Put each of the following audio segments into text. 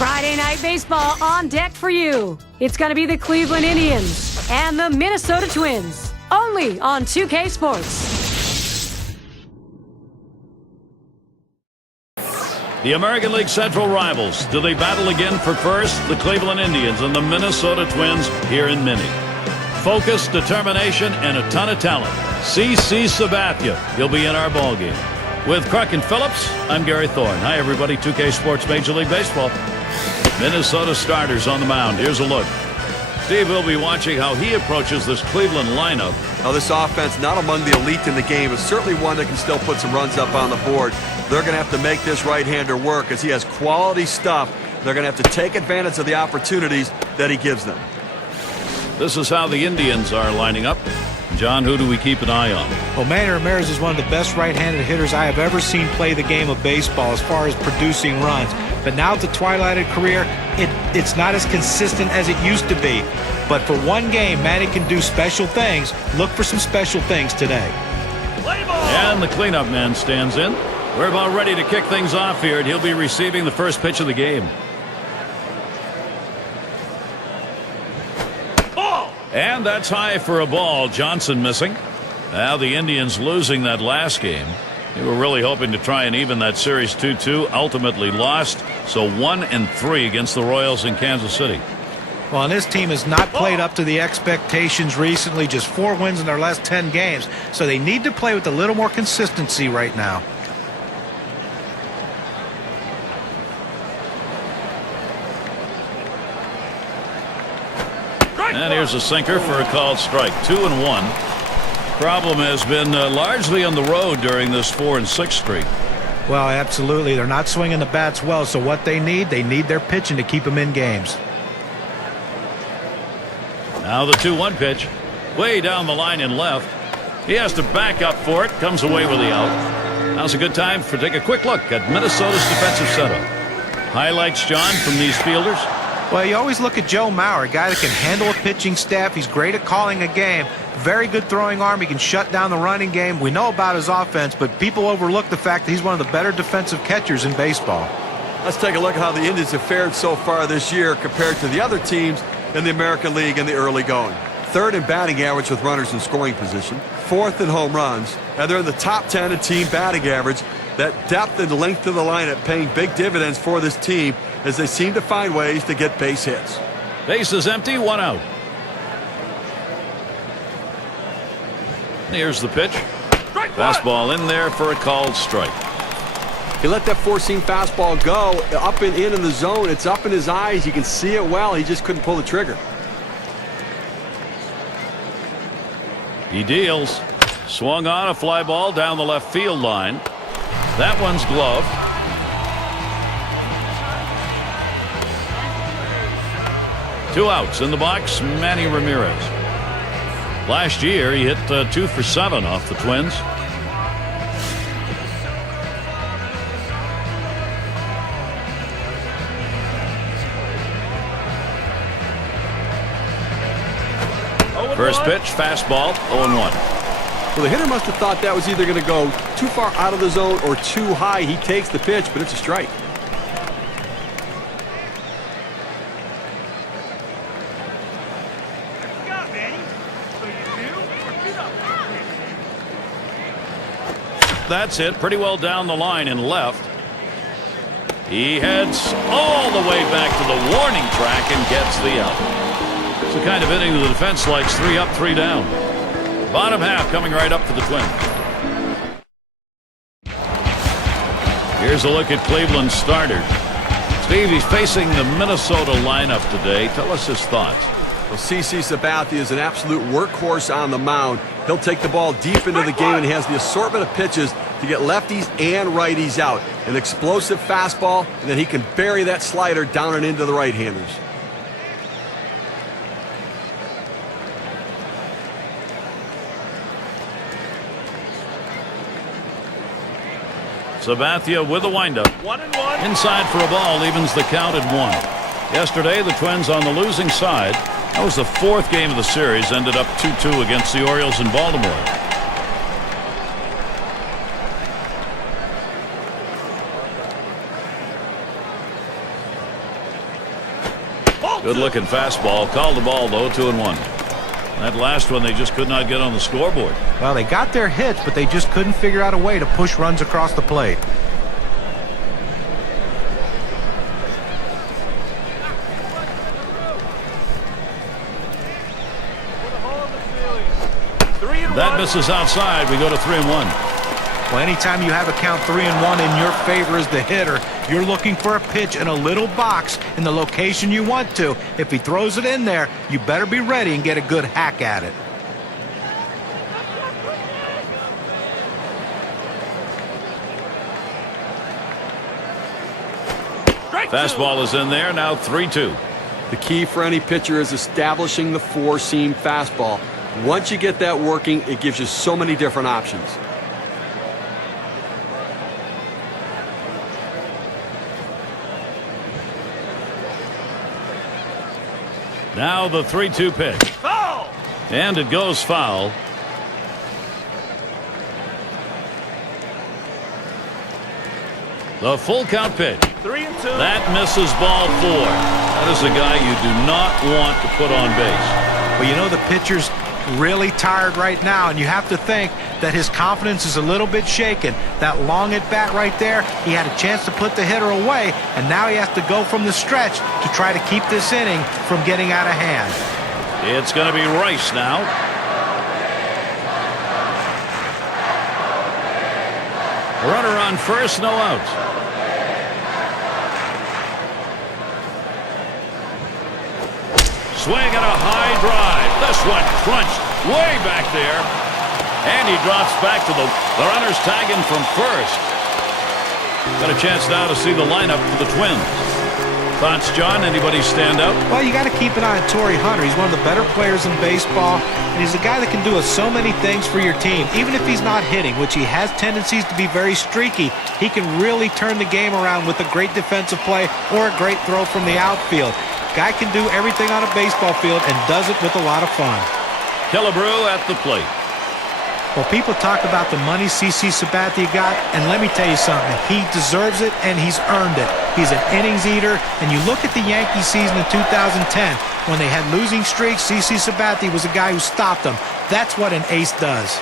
Friday Night Baseball on deck for you. It's going to be the Cleveland Indians and the Minnesota Twins. Only on 2K Sports. The American League Central rivals. Do they battle again for first? The Cleveland Indians and the Minnesota Twins here in Minnie. Focus, determination, and a ton of talent. CC Sabathia. He'll be in our ballgame. With Kruk and Phillips, I'm Gary Thorne. Hi, everybody. 2K Sports Major League Baseball. Minnesota starters on the mound. Here's a look. Steve will be watching how he approaches this Cleveland lineup. Now, this offense, not among the elite in the game, is certainly one that can still put some runs up on the board. They're going to have to make this right-hander work as he has quality stuff. They're going to have to take advantage of the opportunities that he gives them. This is how the Indians are lining up. John, who do we keep an eye on? Well, Manny Ramirez is one of the best right-handed hitters I have ever seen play the game of baseball as far as producing runs. But now at the twilight of career, it's not as consistent as it used to be. But for one game, Manny can do special things. Look for some special things today. And the cleanup man stands in. We're about ready to kick things off here, and he'll be receiving the first pitch of the game. And that's high for a ball. Johnson missing. Now the Indians losing that last game. They were really hoping to try and even that series 2-2. Ultimately lost. So 1-3 against the Royals in Kansas City. Well, and this team has not played up to the expectations recently. Just 4 wins in their last 10 games. So they need to play with a little more consistency right now. And here's a sinker for a called strike. 2-1. Problem has been largely on the road during this 4-6 streak. Well, absolutely. They're not swinging the bats well, so what they need their pitching to keep them in games. Now the 2-1 pitch. Way down the line in left. He has to back up for it. Comes away with the out. Now's a good time for take a quick look at Minnesota's defensive setup. Highlights, John, from these fielders. Well, you always look at Joe Mauer, a guy that can handle a pitching staff. He's great at calling a game. Very good throwing arm. He can shut down the running game. We know about his offense, but people overlook the fact that he's one of the better defensive catchers in baseball. Let's take a look at how the Indians have fared so far this year compared to the other teams in the American League in the early going. 3rd in batting average with runners in scoring position, 4th in home runs, and they're in the top 10 in team batting average. That depth and length of the lineup paying big dividends for this team as they seem to find ways to get base hits. Base is empty, 1 out. Here's the pitch. Fastball in there for a called strike. He let that four-seam fastball go up and in the zone. It's up in his eyes. You can see it well. He just couldn't pull the trigger. He deals. Swung on a fly ball down the left field line. That one's gloved. Two outs in the box, Manny Ramirez. Last year, he hit 2 for 7 off the Twins. First pitch, fastball, 0-1. Well, the hitter must have thought that was either going to go too far out of the zone or too high. He takes the pitch, but it's a strike. That's it. Pretty well down the line and left. He heads all the way back to the warning track and gets the out. It's the kind of inning the defense likes. 3 up, 3 down. Bottom half coming right up for the Twins. Here's a look at Cleveland's starters. Steve, he's facing the Minnesota lineup today. Tell us his thoughts. Well, CC Sabathia is an absolute workhorse on the mound. He'll take the ball deep into the game and has the assortment of pitches to get lefties and righties out. An explosive fastball, and then he can bury that slider down and into the right-handers. Sabathia with a windup. 1-1. Inside for a ball, evens the count at 1. Yesterday, the Twins on the losing side. That was the 4th game of the series. Ended up 2-2 against the Orioles in Baltimore. Good-looking fastball. Called the ball, though, 2-1. That last one, they just could not get on the scoreboard. Well, they got their hits, but they just couldn't figure out a way to push runs across the plate. That misses outside. We go to 3-1. Well, anytime you have a count 3-1 in your favor as the hitter, you're looking for a pitch in a little box in the location you want to. If he throws it in there, you better be ready and get a good hack at it. Fastball is in there. Now 3-2. The key for any pitcher is establishing the four-seam fastball. Once you get that working, it gives you so many different options. Now the 3-2 pitch. Foul! And it goes foul. The full count pitch. 3-2. That misses ball 4. That is a guy you do not want to put on base. Well, you know, the pitcher's really tired right now, and you have to think that his confidence is a little bit shaken. That long at bat right there, he had a chance to put the hitter away, and now he has to go from the stretch to try to keep this inning from getting out of hand. It's going to be Rice now. Runner on first, no outs. Swing and a high drive. This one crunched way back there. And he drops back to the runners tagging from first. Got a chance now to see the lineup for the Twins. Thoughts, John? Anybody stand out? Well, you got to keep an eye on Torrey Hunter. He's one of the better players in baseball, and he's a guy that can do so many things for your team. Even if he's not hitting, which he has tendencies to be very streaky, he can really turn the game around with a great defensive play or a great throw from the outfield. Guy can do everything on a baseball field and does it with a lot of fun. Killebrew at the plate. Well, people talk about the money CC Sabathia got, and let me tell you something. He deserves it, and he's earned it. He's an innings eater, and you look at the Yankee season in 2010. When they had losing streaks, CC Sabathia was a guy who stopped them. That's what an ace does.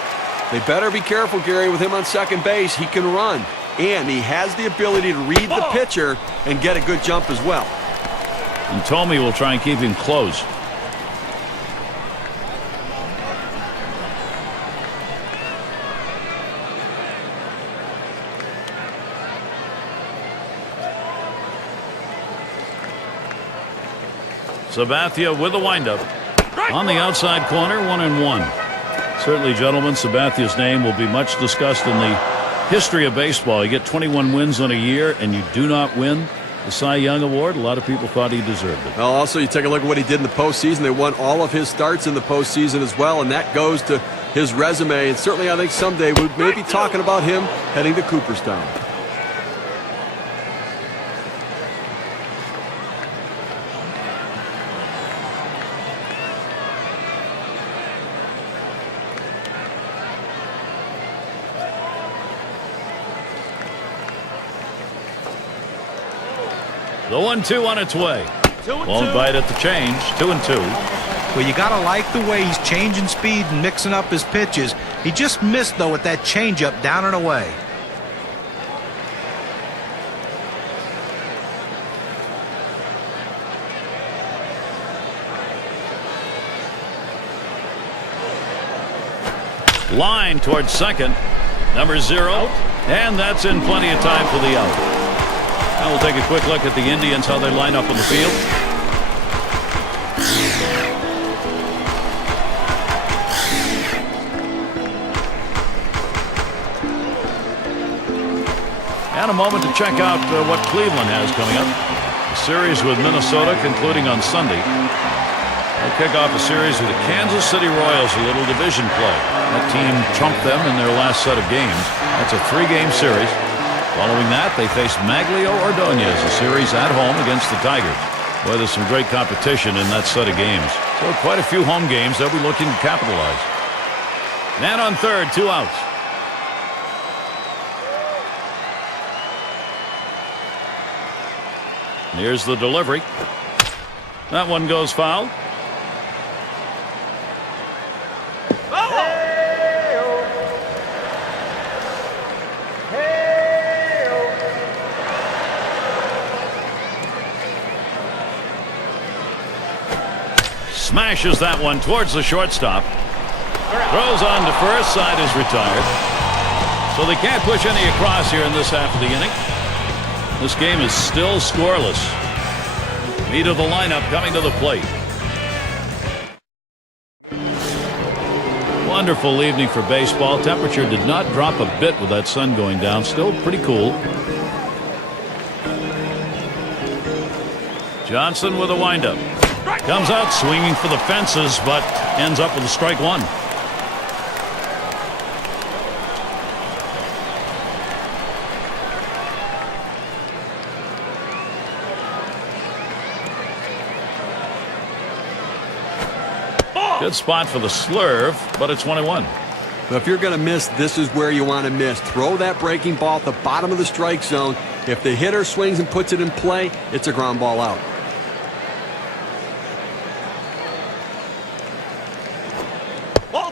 They better be careful, Gary, with him on second base. He can run, and he has the ability to read the pitcher and get a good jump as well. And Tomey will try and keep him close. Sabathia with the windup on the outside corner, 1-1. Certainly, gentlemen, Sabathia's name will be much discussed in the history of baseball. You get 21 wins on a year and you do not win the Cy Young Award. A lot of people thought he deserved it. Well, also, you take a look at what he did in the postseason. They won all of his starts in the postseason as well, and that goes to his resume. And certainly, I think someday we may be talking about him heading to Cooperstown. The 1-2 on its way. Won't bite at the change. 2-2. Well, you got to like the way he's changing speed and mixing up his pitches. He just missed, though, with that changeup down and away. Line towards second. Number 0. And that's in plenty of time for the out. Now we'll take a quick look at the Indians, how they line up on the field. And a moment to check out what Cleveland has coming up. A series with Minnesota concluding on Sunday. They'll kick off a series with the Kansas City Royals, a little division play. That team chumped them in their last set of games. That's a 3-game series. Following that, they face Maglio Ordonez, a series at home against the Tigers. Boy, there's some great competition in that set of games. So quite a few home games they'll be looking to capitalize. Man on third, 2 outs. Here's the delivery. That one goes foul. Smashes that one towards the shortstop. Throws on to first. Side is retired. So they can't push any across here in this half of the inning. This game is still scoreless. Meat of the lineup coming to the plate. Wonderful evening for baseball. Temperature did not drop a bit with that sun going down. Still pretty cool. Johnson with a windup. Comes out swinging for the fences, but ends up with a strike one. Good spot for the slurve, but it's 1-1. If you're going to miss, this is where you want to miss. Throw that breaking ball at the bottom of the strike zone. If the hitter swings and puts it in play, it's a ground ball out.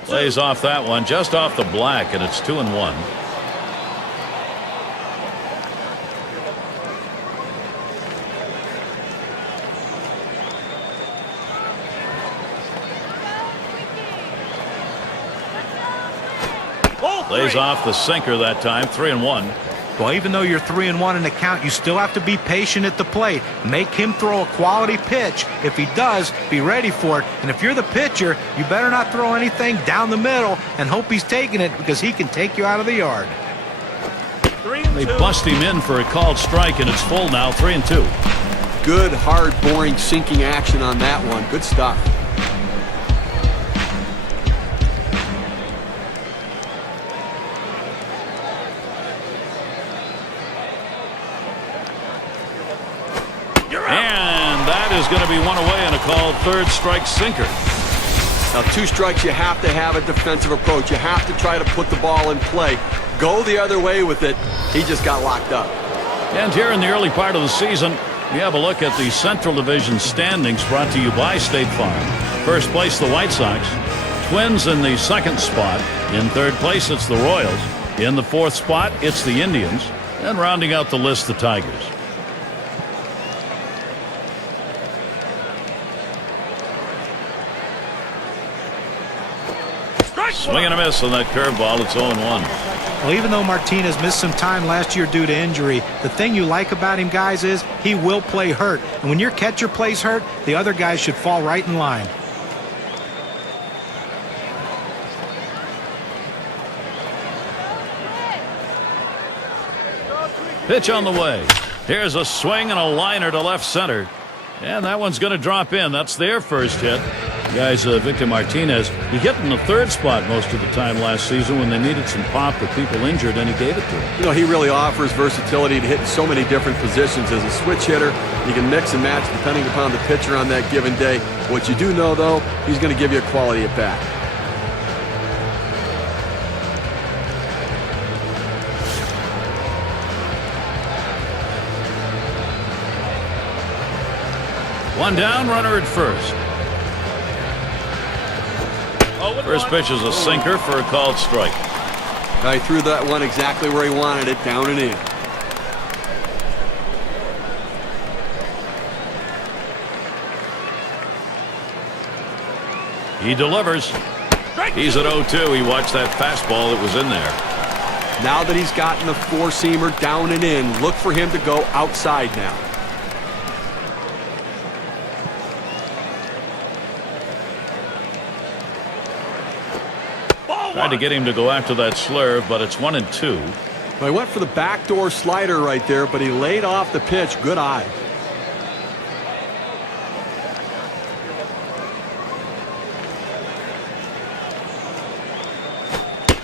Lays off that one just off the black, and it's 2-1. Lays off the sinker that time. 3-1. Well, even though you're 3-1 in the count, you still have to be patient at the plate. Make him throw a quality pitch. If he does, be ready for it. And if you're the pitcher, you better not throw anything down the middle and hope he's taking it, because he can take you out of the yard. They bust him in for a called strike, and it's full now. 3-2. Good, hard, boring, sinking action on that one. Good stuff. Is going to be one away and a called third strike sinker. Now, 2 strikes, you have to have a defensive approach. You have to try to put the ball in play. Go the other way with it. He just got locked up. And here in the early part of the season, we have a look at the Central Division standings brought to you by State Farm. First place, the White Sox. Twins in the second spot. In third place, it's the Royals. In the fourth spot, it's the Indians. And rounding out the list, the Tigers. Swing and a miss on that curveball. It's 0-1. Well, even though Martinez missed some time last year due to injury, the thing you like about him, guys, is he will play hurt. And when your catcher plays hurt, the other guys should fall right in line. Pitch on the way. Here's a swing and a liner to left center. And that one's going to drop in. That's their first hit. Guys, Victor Martinez, he hit in the third spot most of the time last season when they needed some pop with people injured, and he gave it to him. You know, he really offers versatility to hit in so many different positions. As a switch hitter, you can mix and match depending upon the pitcher on that given day. What you do know, though, he's going to give you a quality at bat. One down, runner at first. First pitch is a sinker for a called strike. He threw that one exactly where he wanted it, down and in. He delivers. He's at 0-2. He watched that fastball that was in there. Now that he's gotten the four-seamer down and in, look for him to go outside now. Tried to get him to go after that slurve, but it's 1-2. Well, he went for the backdoor slider right there, but he laid off the pitch. Good eye.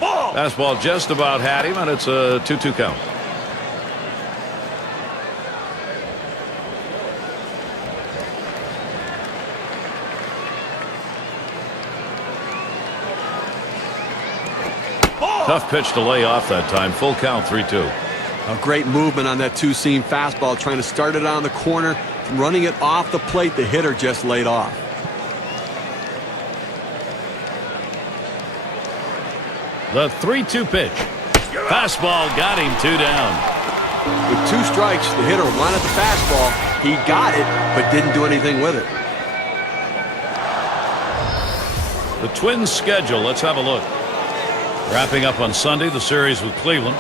Fastball just about had him, and it's a 2-2 count. Tough pitch to lay off that time. Full count, 3-2. A great movement on that two-seam fastball, trying to start it on the corner, running it off the plate the hitter just laid off. The 3-2 pitch. Fastball got him 2 down. With 2 strikes, the hitter wanted the fastball. He got it, but didn't do anything with it. The Twins' schedule, let's have a look. Wrapping up on Sunday, the series with Cleveland.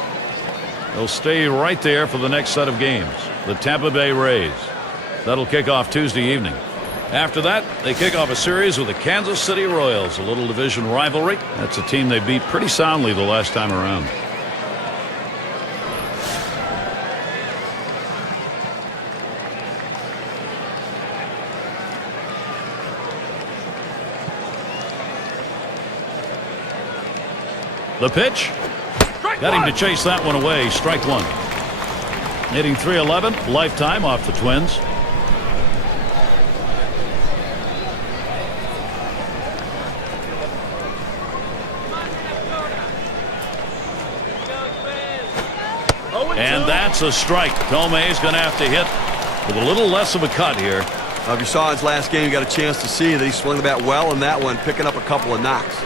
They'll stay right there for the next set of games. The Tampa Bay Rays. That'll kick off Tuesday evening. After that, they kick off a series with the Kansas City Royals, a little division rivalry. That's a team they beat pretty soundly the last time around. The pitch. Got him to chase that one away. Strike 1. Hitting .311 lifetime off the Twins. And that's a strike. Tomei's going to have to hit with a little less of a cut here. If you saw his last game, you got a chance to see that he swung the bat well in that one, picking up a couple of knocks.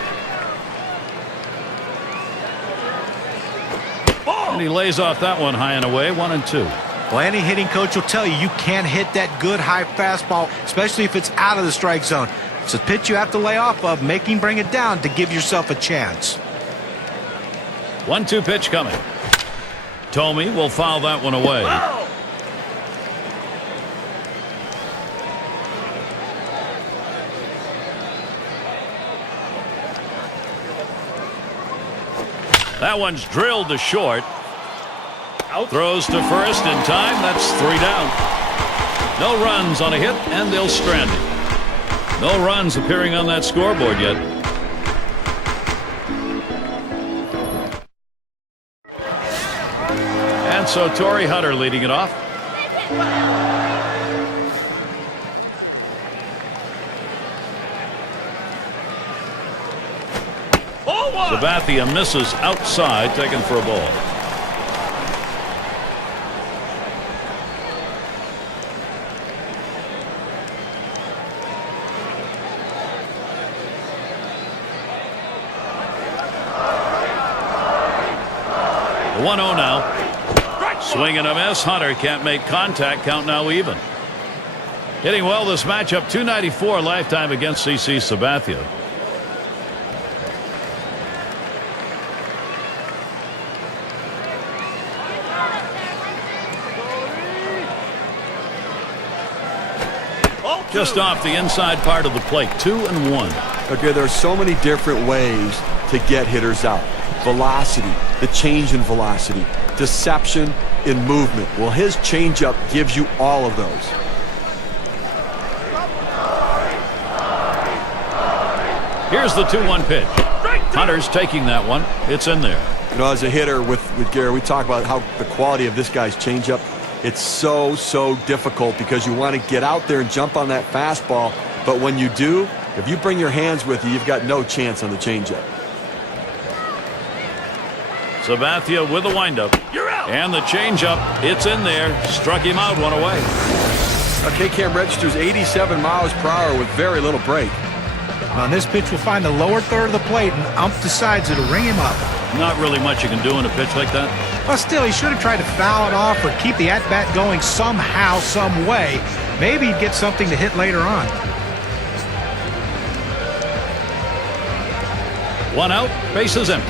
And he lays off that one high and away, 1-2. Well, any hitting coach will tell you can't hit that good high fastball, especially if it's out of the strike zone. It's a pitch you have to lay off of, bring it down to give yourself a chance. 1-2 pitch coming. Tomei will foul that one away. That one's drilled to short. Throws to first in time. That's 3 down. No runs on a hit, and they'll strand it. No runs appearing on that scoreboard yet. And so Torrey Hunter leading it off. Sabathia misses outside, taken for a ball. The 1-0 now. Swing and a miss. Hunter can't make contact. Count now even. Hitting well this matchup. .294 lifetime against CC Sabathia. Just off the inside part of the plate. 2-1. Okay, there are so many different ways to get hitters out. Velocity, the change in velocity, deception in movement. Well, his changeup gives you all of those. Here's the 2-1 pitch. Hunter's taking that one. It's in there. You know, as a hitter with Gary, we talk about how the quality of this guy's changeup. It's so difficult because you want to get out there and jump on that fastball. But when you do, if you bring your hands with you, you've got no chance on the changeup. Sabathia with the windup. And the changeup, it's in there. Struck him out, one away. K-Cam registers 87 miles per hour with very little break. On this pitch, we'll find the lower third of the plate and ump decides it'll ring him up. Not really much you can do in a pitch like that. Well, still, he should have tried to foul it off or keep the at-bat going somehow, some way. Maybe he'd get something to hit later on. 1 out, bases empty.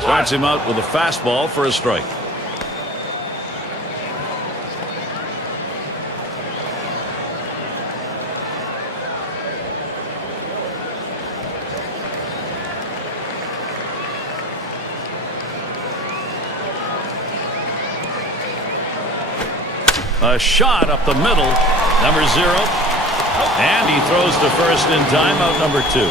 Starts him out with a fastball for a strike. A shot up the middle, number 0, and he throws to first in time, out number 2.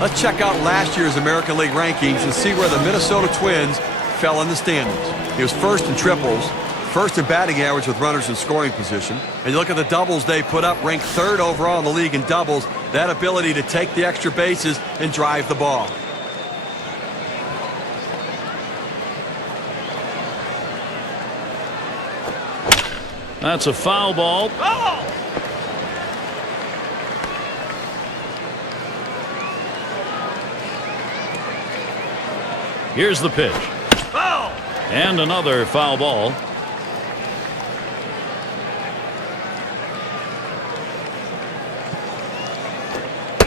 Let's check out last year's American League rankings and see where the Minnesota Twins fell in the standings. He was first in triples, first in batting average with runners in scoring position. And you look at the doubles they put up, ranked 3rd overall in the league in doubles, that ability to take the extra bases and drive the ball. That's a foul ball. Here's the pitch. Foul! And another foul ball.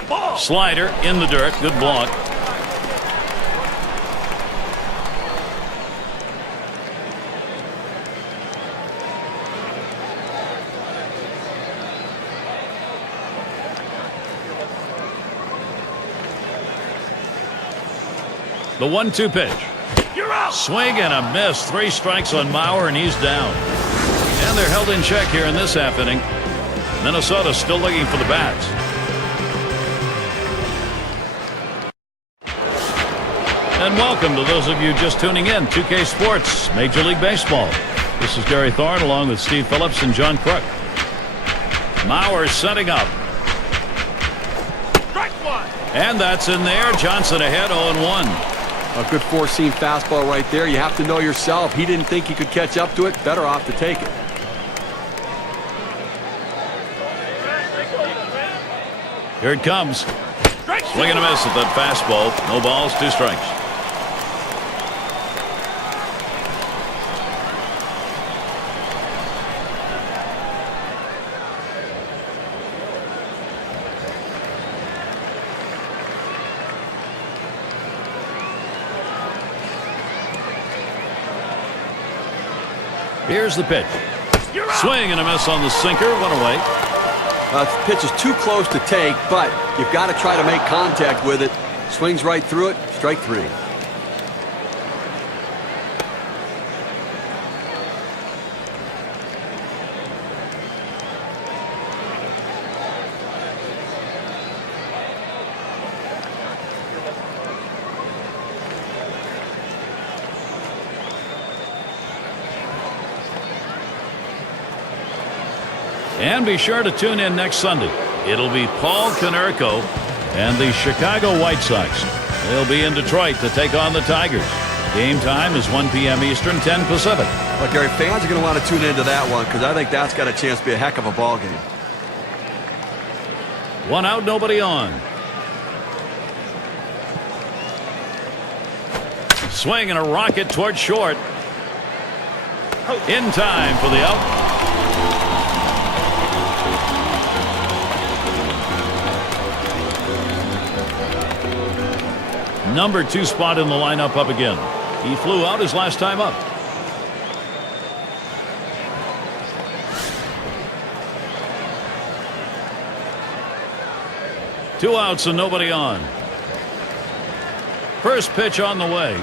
Ball! Slider in the dirt. Good block. The 1-2 pitch. You're out! Swing and a miss. 3 strikes on Mauer, and he's down. And they're held in check here in this half inning. Minnesota still looking for the bats. And welcome to those of you just tuning in. 2K Sports, Major League Baseball. This is Gary Thorne along with Steve Phillips and John Crook. Mauer setting up. Strike one! And that's in there. Johnson ahead 0-1. A good four-seam fastball right there. You have to know yourself. He didn't think he could catch up to it. Better off to take it. Here it comes. Swing and a miss at that fastball. No balls, 2 strikes. Here's the pitch. Swing and a miss on the sinker. 1 away. The pitch is too close to take, but you've got to try to make contact with it. Swings right through it. Strike 3. And be sure to tune in next Sunday. It'll be Paul Konerko and the Chicago White Sox. They'll be in Detroit to take on the Tigers. Game time is 1 p.m. Eastern, 10 Pacific. Well, Gary, fans are going to want to tune into that one because I think that's got a chance to be a heck of a ball game. 1 out, nobody on. Swing and a rocket toward short. In time for the out. Number 2 spot in the lineup up again. He flew out his last time up. Two outs and nobody on. First pitch on the way.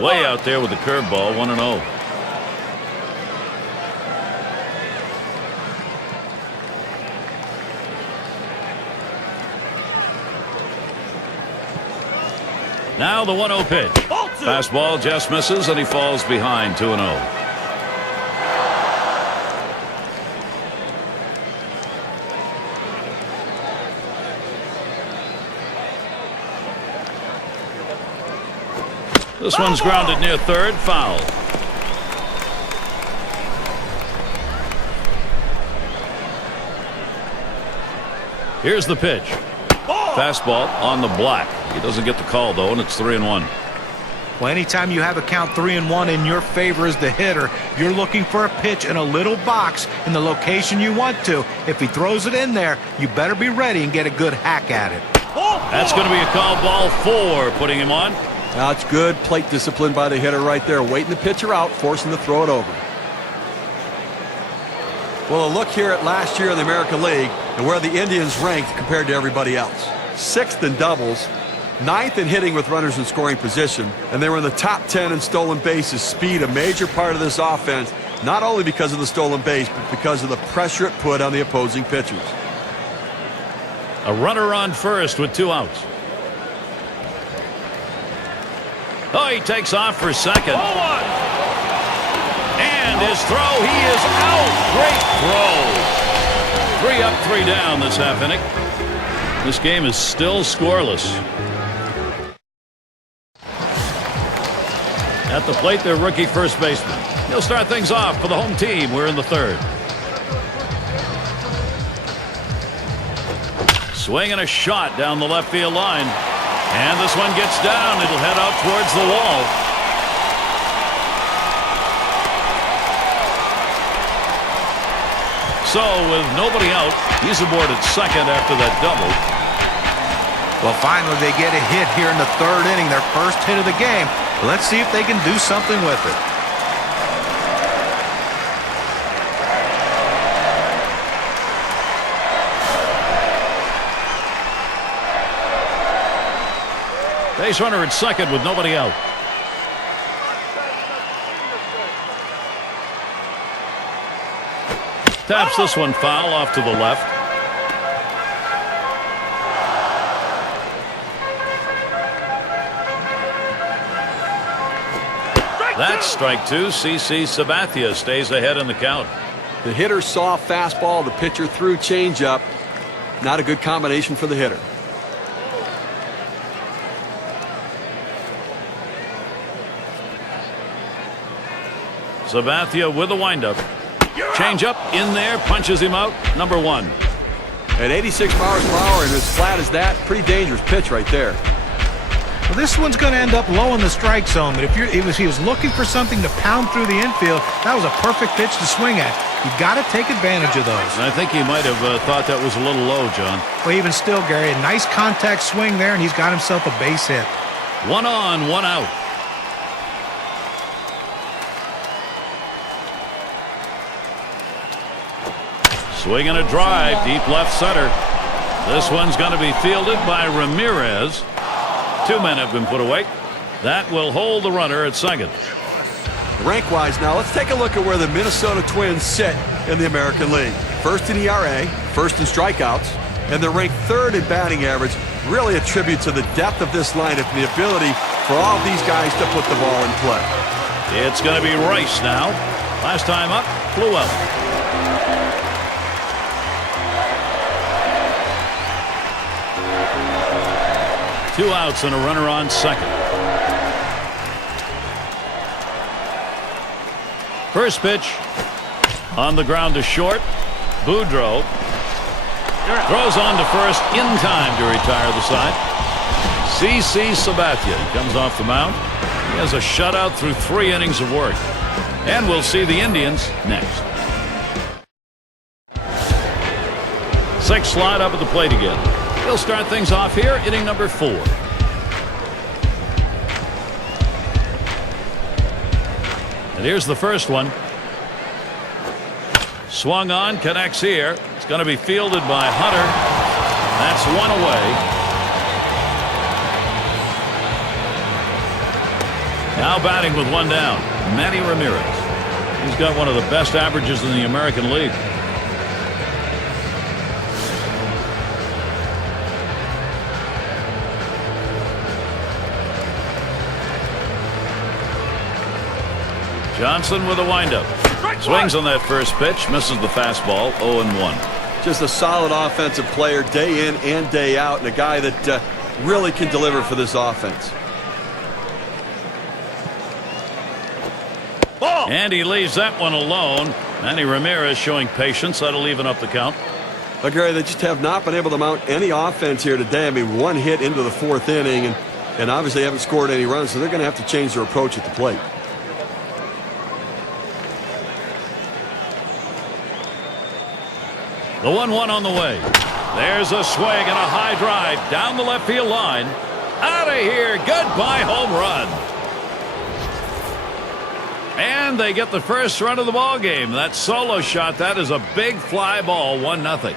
Way out there with the curveball. 1-0. Now the 1-0 pitch. Fastball just misses, and he falls behind 2-0. This one's grounded near third. Foul. Here's the pitch. Fastball on the black. He doesn't get the call, though, and it's 3-1. Well, anytime you have a count 3-1 in your favor as the hitter, you're looking for a pitch in a little box in the location you want to. If he throws it in there, you better be ready and get a good hack at it. That's going to be a call, ball 4, putting him on. That's good plate discipline by the hitter right there, waiting the pitcher out, forcing to throw it over. Well, a look here at last year in the American League and where the Indians ranked compared to everybody else. 6th in doubles, 9th in hitting with runners in scoring position, and they were in the top 10 in stolen bases. Speed, a major part of this offense, not only because of the stolen base, but because of the pressure it put on the opposing pitchers. A runner on first with 2 outs. Oh, he takes off for second. And his throw, he is out. Great throw. 3 up, 3 down this half inning. This game is still scoreless. At the plate, their rookie first baseman. He'll start things off for the home team. We're in the third. Swing and a shot down the left field line. And this one gets down. It'll head out towards the wall. So with nobody out, he's aboard at second after that double. Well, finally they get a hit here in the third inning, their first hit of the game. Let's see if they can do something with it. Base runner at second with nobody out. Taps this one foul off to the left. That's strike two. CC Sabathia stays ahead in the count. The hitter saw fastball. The pitcher threw changeup. Not a good combination for the hitter. Sabathia with a windup. Changeup in there, punches him out. Number 1. At 86 miles per hour and as flat as that, pretty dangerous pitch right there. Well, this one's going to end up low in the strike zone, but if he was looking for something to pound through the infield, that was a perfect pitch to swing at. You've got to take advantage of those. And I think he might have thought that was a little low, John. Well, even still, Gary, a nice contact swing there, and he's got himself a base hit. 1 on, 1 out. Swing and a drive, deep left center. This one's going to be fielded by Ramirez. 2 men have been put away. That will hold the runner at second. Rank-wise now, let's take a look at where the Minnesota Twins sit in the American League. First in ERA, first in strikeouts, and they're ranked third in batting average. Really a tribute to the depth of this lineup and the ability for all of these guys to put the ball in play. It's going to be Rice now. Last time up, flew out. Two outs and a runner on second. First pitch on the ground to short. Boudreau throws on to first in time to retire the side. CC Sabathia comes off the mound. He has a shutout through 3 innings of work. And we'll see the Indians next. 6 slide up at the plate again. He'll start things off here, inning number 4. And here's the first one. Swung on, connects here. It's going to be fielded by Hunter. That's 1 away. Now batting with 1 down, Manny Ramirez. He's got one of the best averages in the American League. Johnson with a windup. Swings on that first pitch, misses the fastball, 0-1. Just a solid offensive player day in and day out, and a guy that really can deliver for this offense. Ball. And he leaves that one alone. Manny Ramirez showing patience. That'll even up the count. But Gary, they just have not been able to mount any offense here today. I mean, 1 hit into the 4th inning, and obviously haven't scored any runs, so they're going to have to change their approach at the plate. The 1-1 on the way. There's a swing and a high drive down the left field line. Out of here. Goodbye home run. And they get the first run of the ball game. That solo shot, that is a big fly ball, 1-0.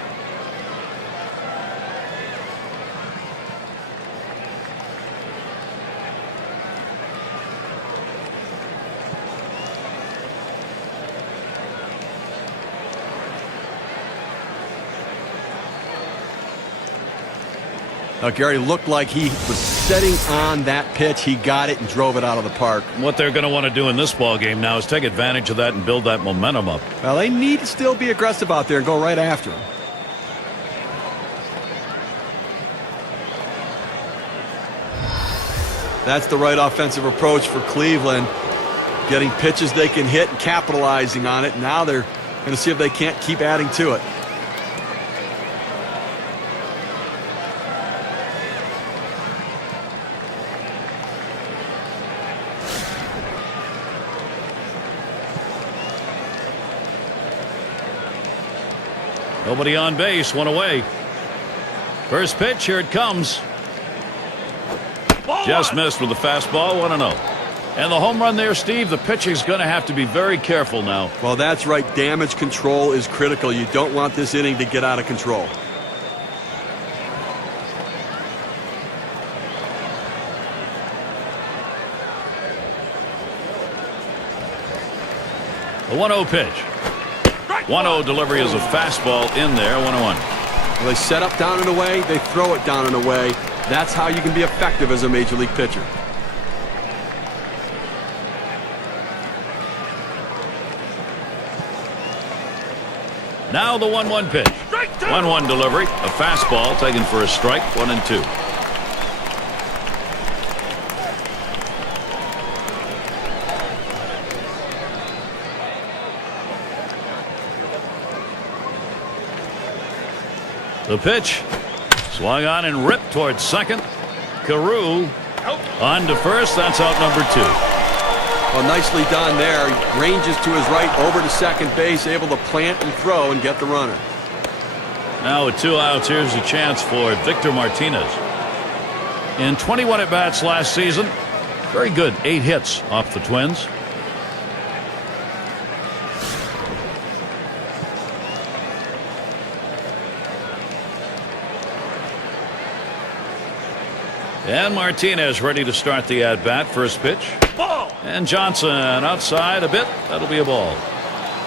Gary looked like he was setting on that pitch. He got it and drove it out of the park. What they're going to want to do in this ball game now is take advantage of that and build that momentum up. Well, they need to still be aggressive out there and go right after him. That's the right offensive approach for Cleveland. Getting pitches they can hit and capitalizing on it. Now they're going to see if they can't keep adding to it. Nobody on base, one away. First pitch, here it comes. Just missed with the fastball, 1-0. And the home run there, Steve, the pitching's going to have to be very careful now. Well, that's right. Damage control is critical. You don't want this inning to get out of control. The 1-0 pitch. 1-0 delivery is a fastball in there, 1-1. Well, they set up down and away, they throw it down and away. That's how you can be effective as a major league pitcher. Now the 1-1 pitch. 1-1 delivery, a fastball taken for a strike, 1-2. The pitch swung on and ripped towards second. Carew on to first. That's out number 2. Well, nicely done there. He ranges to his right over to second base, able to plant and throw and get the runner. Now with 2 outs, here's a chance for Victor Martinez. In 21 at-bats last season, very good 8 hits off the Twins. And Martinez ready to start the at-bat. First pitch. Ball. And Johnson outside a bit. That'll be a ball.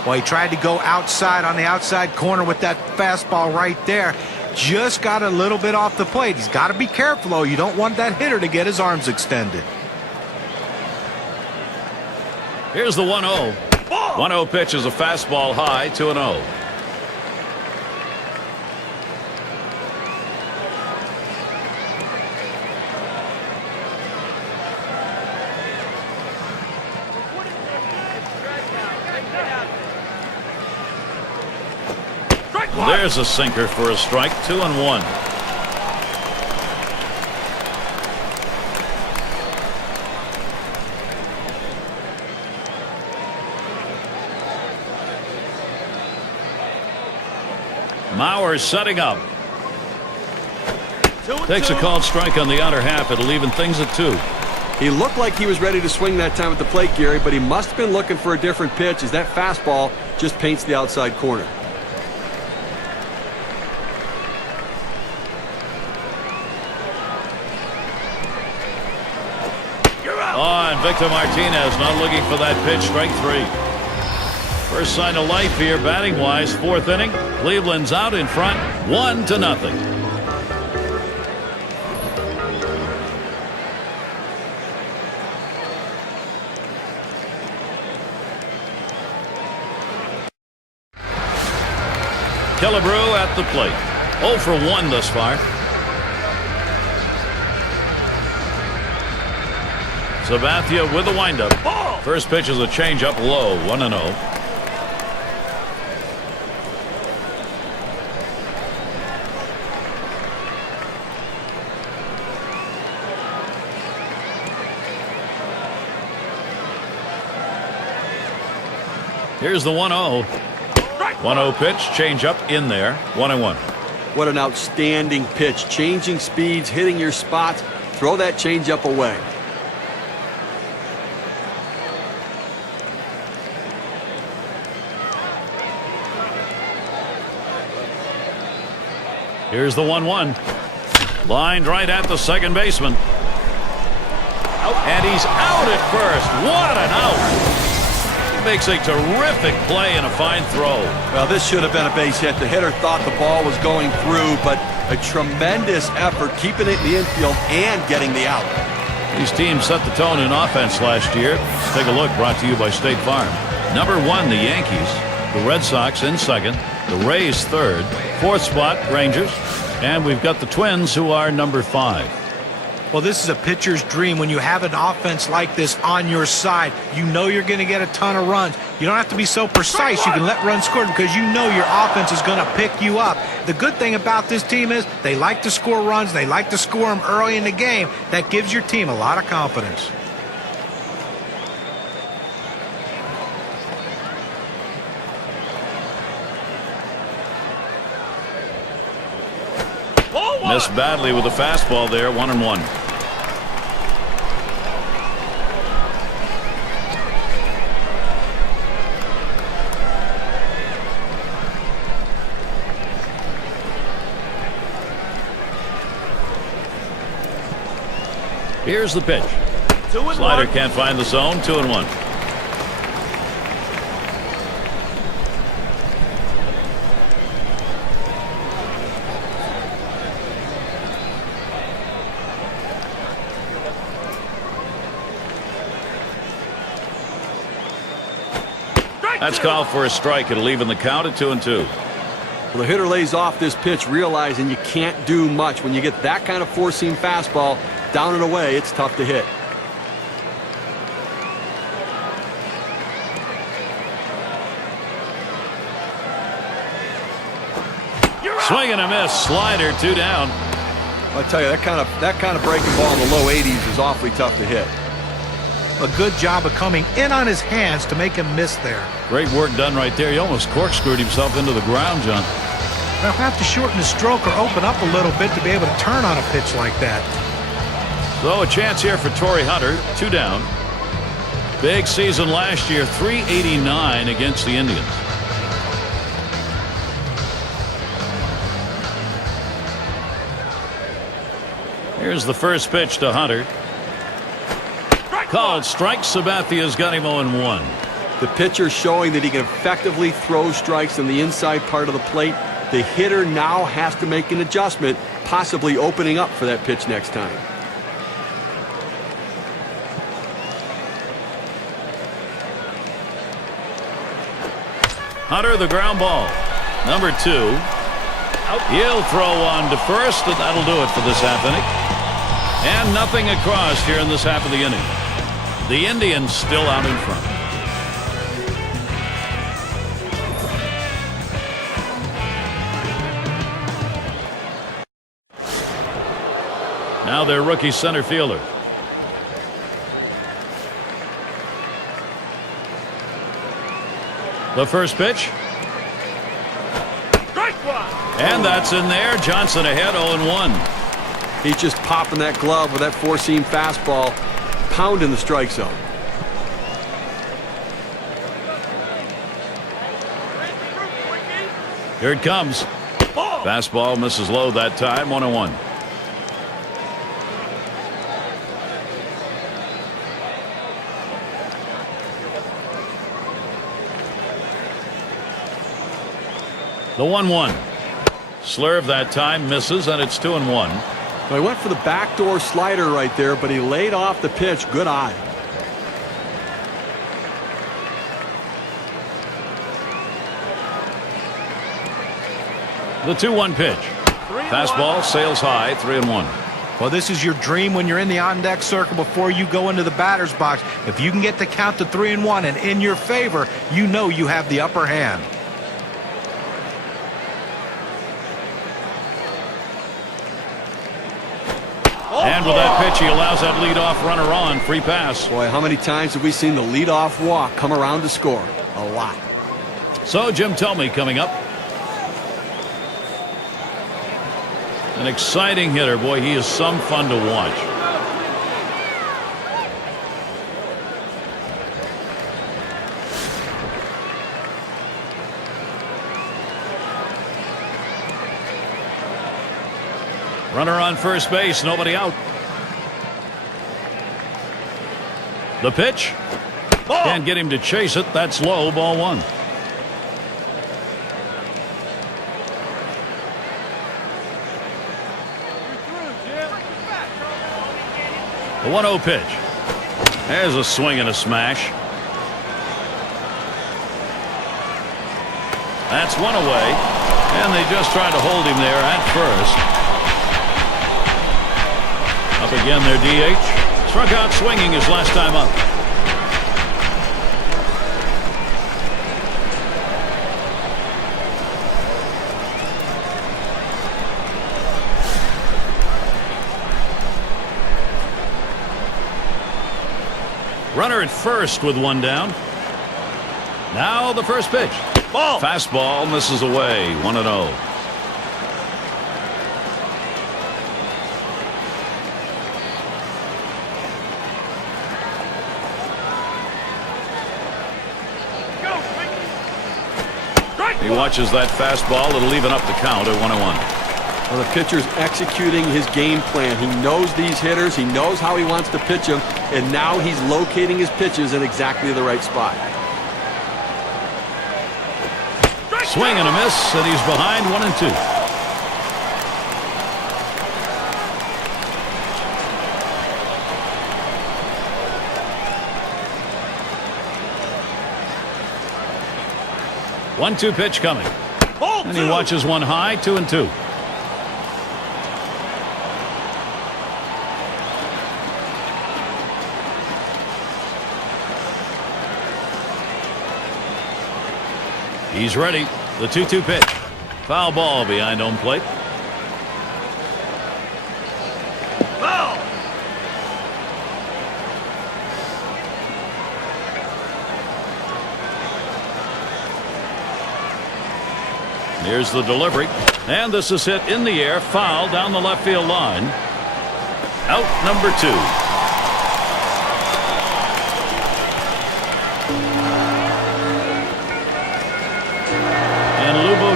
Well, he tried to go outside on the outside corner with that fastball right there. Just got a little bit off the plate. He's got to be careful, though. You don't want that hitter to get his arms extended. Here's the 1-0. 1-0 pitch is a fastball high, 2-0. There's a sinker for a strike, 2-1. Mauer setting up. Takes a called strike on the outer half. It'll even things at 2. He looked like he was ready to swing that time at the plate, Gary, but he must have been looking for a different pitch as that fastball just paints the outside corner. Oh, and Victor Martinez not looking for that pitch. Strike 3. First sign of life here batting wise. 4th inning. Cleveland's out in front 1-0. Killebrew at the plate. 0 for 1 thus far. Sabathia with the windup. First pitch is a changeup low, 1-0. Here's the 1-0. 1-0 pitch, changeup in there, 1-1. What an outstanding pitch. Changing speeds, hitting your spots. Throw that changeup away. Here's the 1-1. Lined right at the second baseman. And he's out at first. What an out. He makes a terrific play and a fine throw. Well, this should have been a base hit. The hitter thought the ball was going through, but a tremendous effort keeping it in the infield and getting the out. These teams set the tone in offense last year. Let's take a look, brought to you by State Farm. Number 1, the Yankees. The Red Sox in second. The Rays third. 4th spot, Rangers. And we've got the Twins, who are number 5. Well, this is a pitcher's dream when you have an offense like this on your side. You know you're going to get a ton of runs. You don't have to be so precise. You can let runs score because you know your offense is going to pick you up. The good thing about this team is they like to score runs. They like to score them early in the game. That gives your team a lot of confidence. Missed badly with the fastball there, 1-1. Here's the pitch. Slider can't find the zone, 2-1. That's called for a strike. It'll even the count at 2-2. Well, the hitter lays off this pitch, realizing you can't do much. When you get that kind of four-seam fastball down and away, it's tough to hit. Swing and a miss. Slider, 2 down. I tell you, that kind of breaking ball in the low 80s is awfully tough to hit. A good job of coming in on his hands to make him miss there. Great work done right there. He almost corkscrewed himself into the ground, John. They'll have to shorten the stroke or open up a little bit to be able to turn on a pitch like that. So a chance here for Torrey Hunter, 2 down. Big season last year, 389 against the Indians. Here's the first pitch to Hunter. Called strike. Sabathia's got him 0-1. The pitcher showing that he can effectively throw strikes in the inside part of the plate. The hitter now has to make an adjustment, possibly opening up for that pitch next time. Hunter, the ground ball. Number 2. He'll throw on to first, and that'll do it for this half inning. And nothing across here in this half of the inning. The Indians still out in front. Now their rookie center fielder. The first pitch. And that's in there. Johnson ahead, 0-1. He's just popping that glove with that four-seam fastball, pounding the strike zone. Here it comes. Fastball misses low that time, 1-1. The 1-1. Slurve that time misses, and it's 2-1. Well, he went for the backdoor slider right there, but he laid off the pitch. Good eye. The 2-1 pitch. Fastball sails high, 3-1. Well, this is your dream when you're in the on-deck circle before you go into the batter's box. If you can get the count to 3-1 and in your favor, you know you have the upper hand. And with that pitch, he allows that leadoff runner on. Free pass. Boy, how many times have we seen the leadoff walk come around to score? A lot. So Jim Thome coming up. An exciting hitter. Boy, he is some fun to watch. Runner on first base, nobody out. The pitch. Can't get him to chase it. That's low, ball 1. The 1-0 pitch. There's a swing and a smash. That's one away. And they just tried to hold him there at first. Up again their DH. Struck out swinging his last time up. Runner at first with one down. Now the first pitch. Ball. Fastball misses away. 1-0. He watches that fastball. It'll even up the count at 1-1. Well, the pitcher's executing his game plan. He knows these hitters. He knows how he wants to pitch them. And now he's locating his pitches in exactly the right spot. Swing and a miss, and he's behind 1-2. One-two pitch coming. And he watches one high, 2-2. He's ready. The 2-2 pitch. Foul ball behind home plate. Foul. Here's the delivery. And this is hit in the air. Foul down the left field line. Out number 2.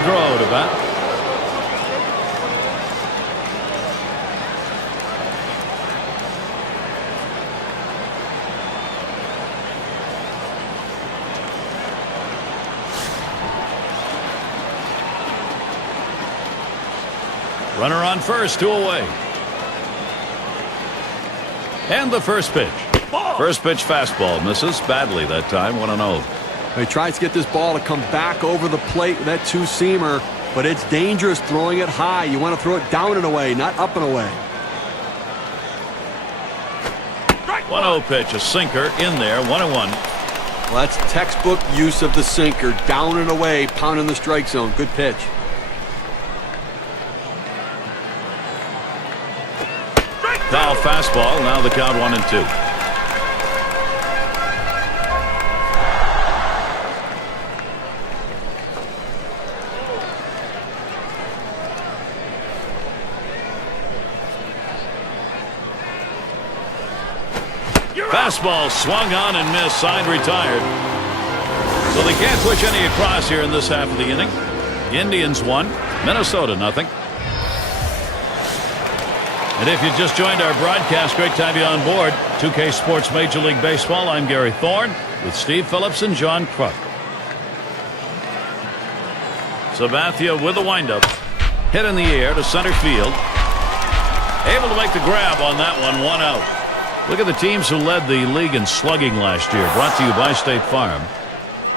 Draw to bat. Runner on first, 2 away. And the first pitch. First pitch fastball misses badly that time. 1-0. He tries to get this ball to come back over the plate with that two-seamer, but it's dangerous throwing it high. You want to throw it down and away, not up and away. 1-0 pitch, a sinker in there, 1-1. Well, that's textbook use of the sinker, down and away, pounding the strike zone. Good pitch. Foul fastball, now the count 1-2. Fastball swung on and missed. Side retired. So they can't push any across here in this half of the inning. The Indians won. Minnesota nothing. And if you just joined our broadcast, great to have you on board. 2K Sports Major League Baseball. I'm Gary Thorne with Steve Phillips and John Kruk. Sabathia with the windup. Hit in the air to center field. Able to make the grab on that one. 1 out. Look at the teams who led the league in slugging last year. Brought to you by State Farm.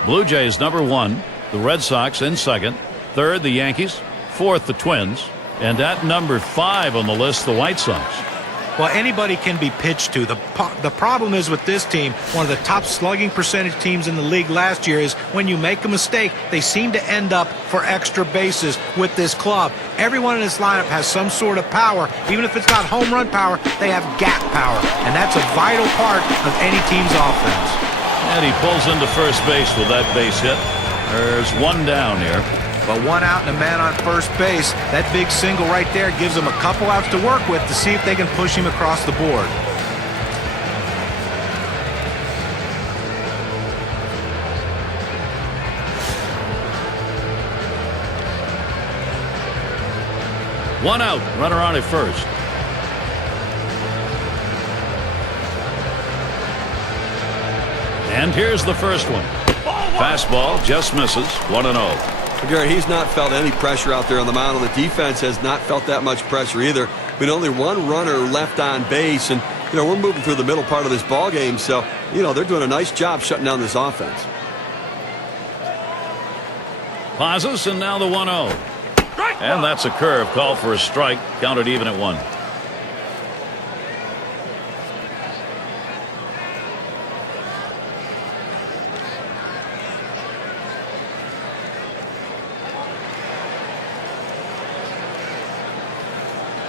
Blue Jays #1. The Red Sox in second. Third, the Yankees. Fourth, the Twins. And at number 5 on the list, the White Sox. Well, anybody can be pitched to. The problem is with this team, one of the top slugging percentage teams in the league last year, is when you make a mistake, they seem to end up for extra bases with this club. Everyone in this lineup has some sort of power. Even if it's not home run power, they have gap power. And that's a vital part of any team's offense. And he pulls into first base with that base hit. There's one down here. But 1 out and a man on first base, that big single right there gives them a couple outs to work with to see if they can push him across the board. One out, runner on at first. And here's the first one. Fastball just misses. 1-0. Gary, he's not felt any pressure out there on the mound, and the defense has not felt that much pressure either. I mean, only one runner left on base, and, we're moving through the middle part of this ball game, so, they're doing a nice job shutting down this offense. Pauses, and now the 1-0. And that's a curve. Call for a strike. Counted even at 1.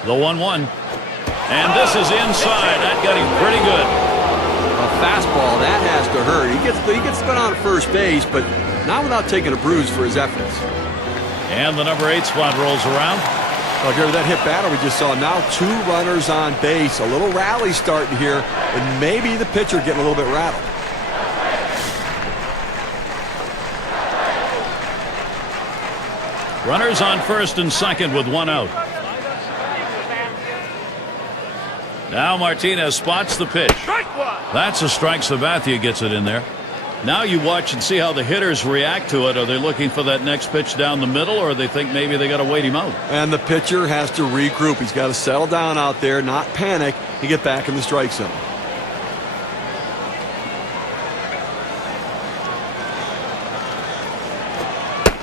The 1-1. And this is inside. That got him pretty good. A fastball, that has to hurt. He gets to go down to first base, but not without taking a bruise for his efforts. And the number 8 spot rolls around. Well, Gary, that hit batter we just saw. Now 2 runners on base. A little rally starting here, and maybe the pitcher getting a little bit rattled. Runners on first and second with 1 out. Now Martinez spots the pitch. That's a strike. Sabathia gets it in there. Now you watch and see how the hitters react to it. Are they looking for that next pitch down the middle, or they think maybe they got to wait him out? And the pitcher has to regroup. He's got to settle down out there, not panic, and get back in the strike zone.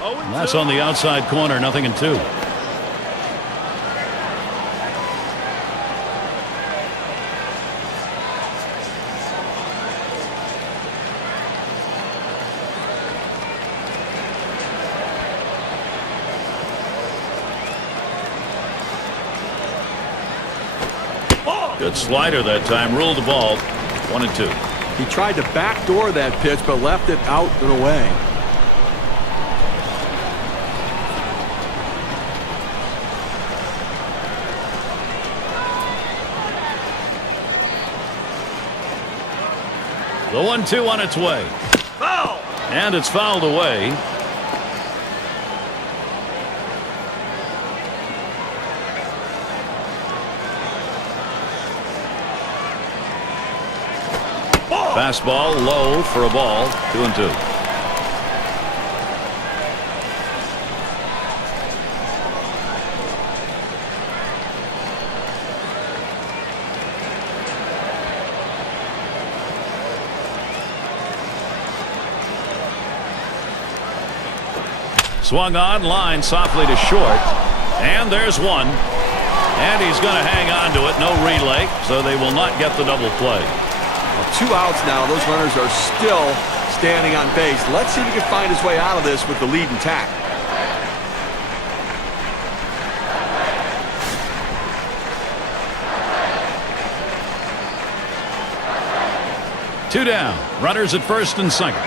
And that's on the outside corner, 0-2. Good slider that time. Ruled the ball. 1-2. He tried to backdoor that pitch, but left it out and away. The 1-2 on its way. Foul! And it's fouled away. Fastball low for a ball. 2-2. Swung on, line softly to short, and there's one, and he's going to hang on to it. No relay, so they will not get the double play. 2 outs now. Those runners are still standing on base. Let's see if he can find his way out of this with the lead intact. Two down. Runners at first and second.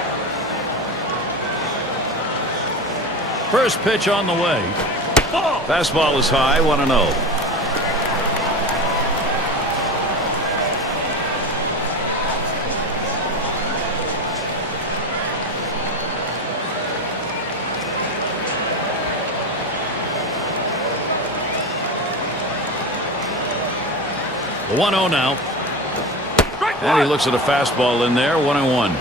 First pitch on the way. Fastball is high. 1-0. The 1-0 now. And he looks at a fastball in there. 1-1.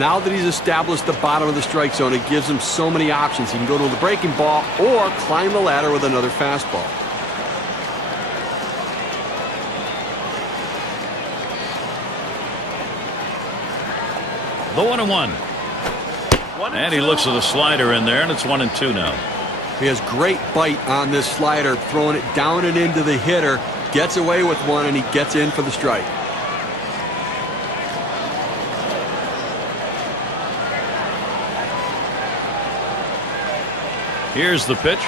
Now that he's established the bottom of the strike zone, it gives him so many options. He can go to the breaking ball or climb the ladder with another fastball. The 1-1. And he looks at a slider in there, and it's 1-2 now. He has great bite on this slider, throwing it down and into the hitter. Gets away with one, and he gets in for the strike. Here's the pitch.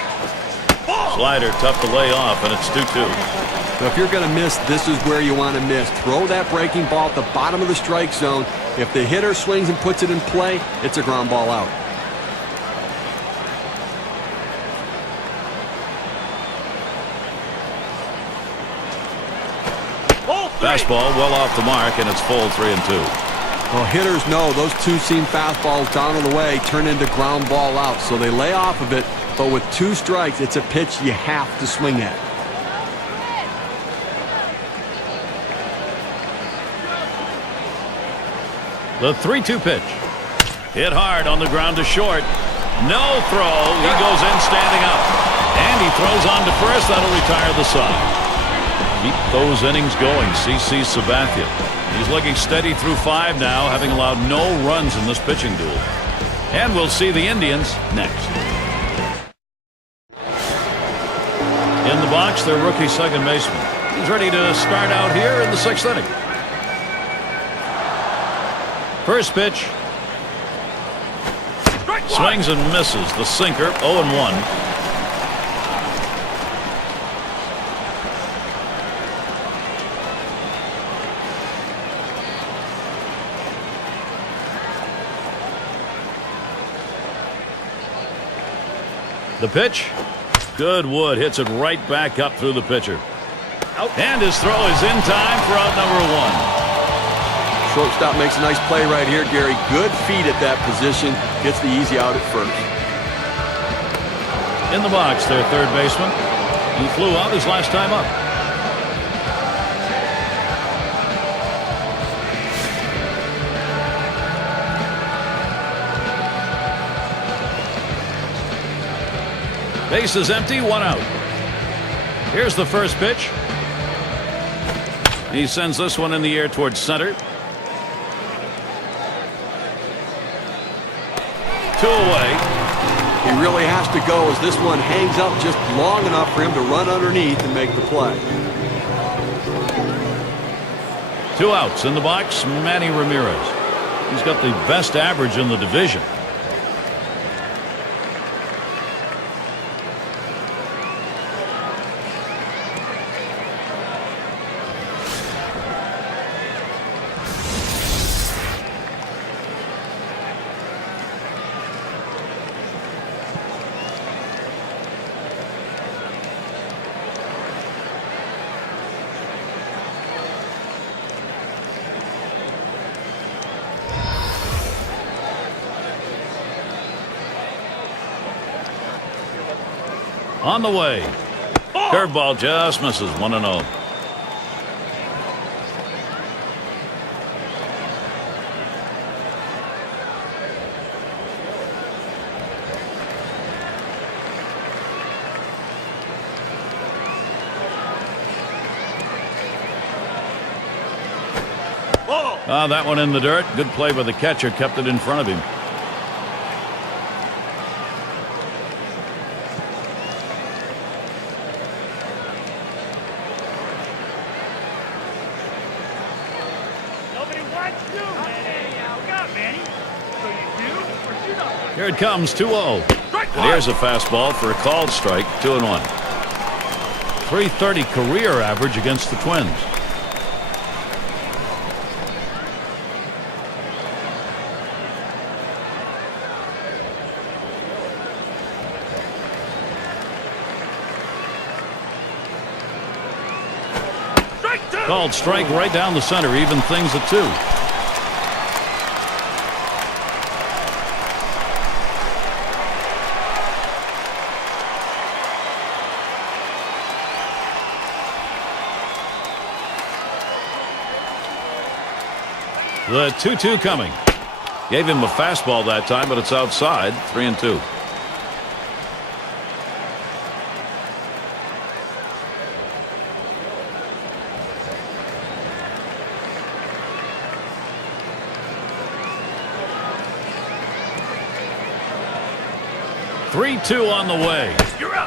Slider tough to lay off, and it's 2-2. Now, if you're going to miss, this is where you want to miss. Throw that breaking ball at the bottom of the strike zone. If the hitter swings and puts it in play, it's a ground ball out. Fastball well off the mark, and it's full. 3-2. Well, hitters know those two-seam fastballs down and away turn into ground ball out, so they lay off of it. But with 2 strikes, it's a pitch you have to swing at. The 3-2 pitch. Hit hard on the ground to short. No throw. He goes in standing up. And he throws on to first. That'll retire the side. Keep those innings going. CC Sabathia. He's looking steady through 5 now, having allowed no runs in this pitching duel. And we'll see the Indians next. In the box, their rookie second baseman. He's ready to start out here in the 6th inning. First pitch. Swings and misses. The sinker. 0-1. The pitch. Good wood. Hits it right back up through the pitcher. And his throw is in time for out number one. Shortstop makes a nice play right here, Gary. Good feet at that position. Gets the easy out at first. In the box, their third baseman. He flew out his last time up. Base is empty, one out. Here's the first pitch. He sends this one in the air towards center. 2 away. He really has to go as this one hangs up just long enough for him to run underneath and make the play. 2 outs in the box. Manny Ramirez. He's got the best average in the division. On the way. Curveball just misses. 1-0. That one in the dirt. Good play by the catcher. Kept it in front of him. Here it comes, 2-0. And here's a fastball for a called strike, 2-1. 330 career average against the Twins. Called strike right down the center, even things at 2. The 2-2 coming. Gave him a fastball that time, but it's outside. 3-2. Three-two on the way.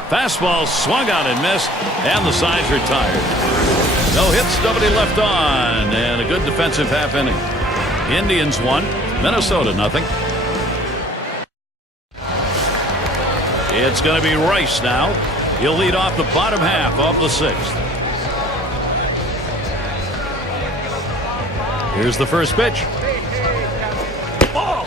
Fastball swung out and missed, and the side's retired. No hits, nobody left on, and a good defensive half inning. Indians won, Minnesota nothing. It's going to be Rice now. He'll lead off the bottom half of the 6th. Here's the first pitch.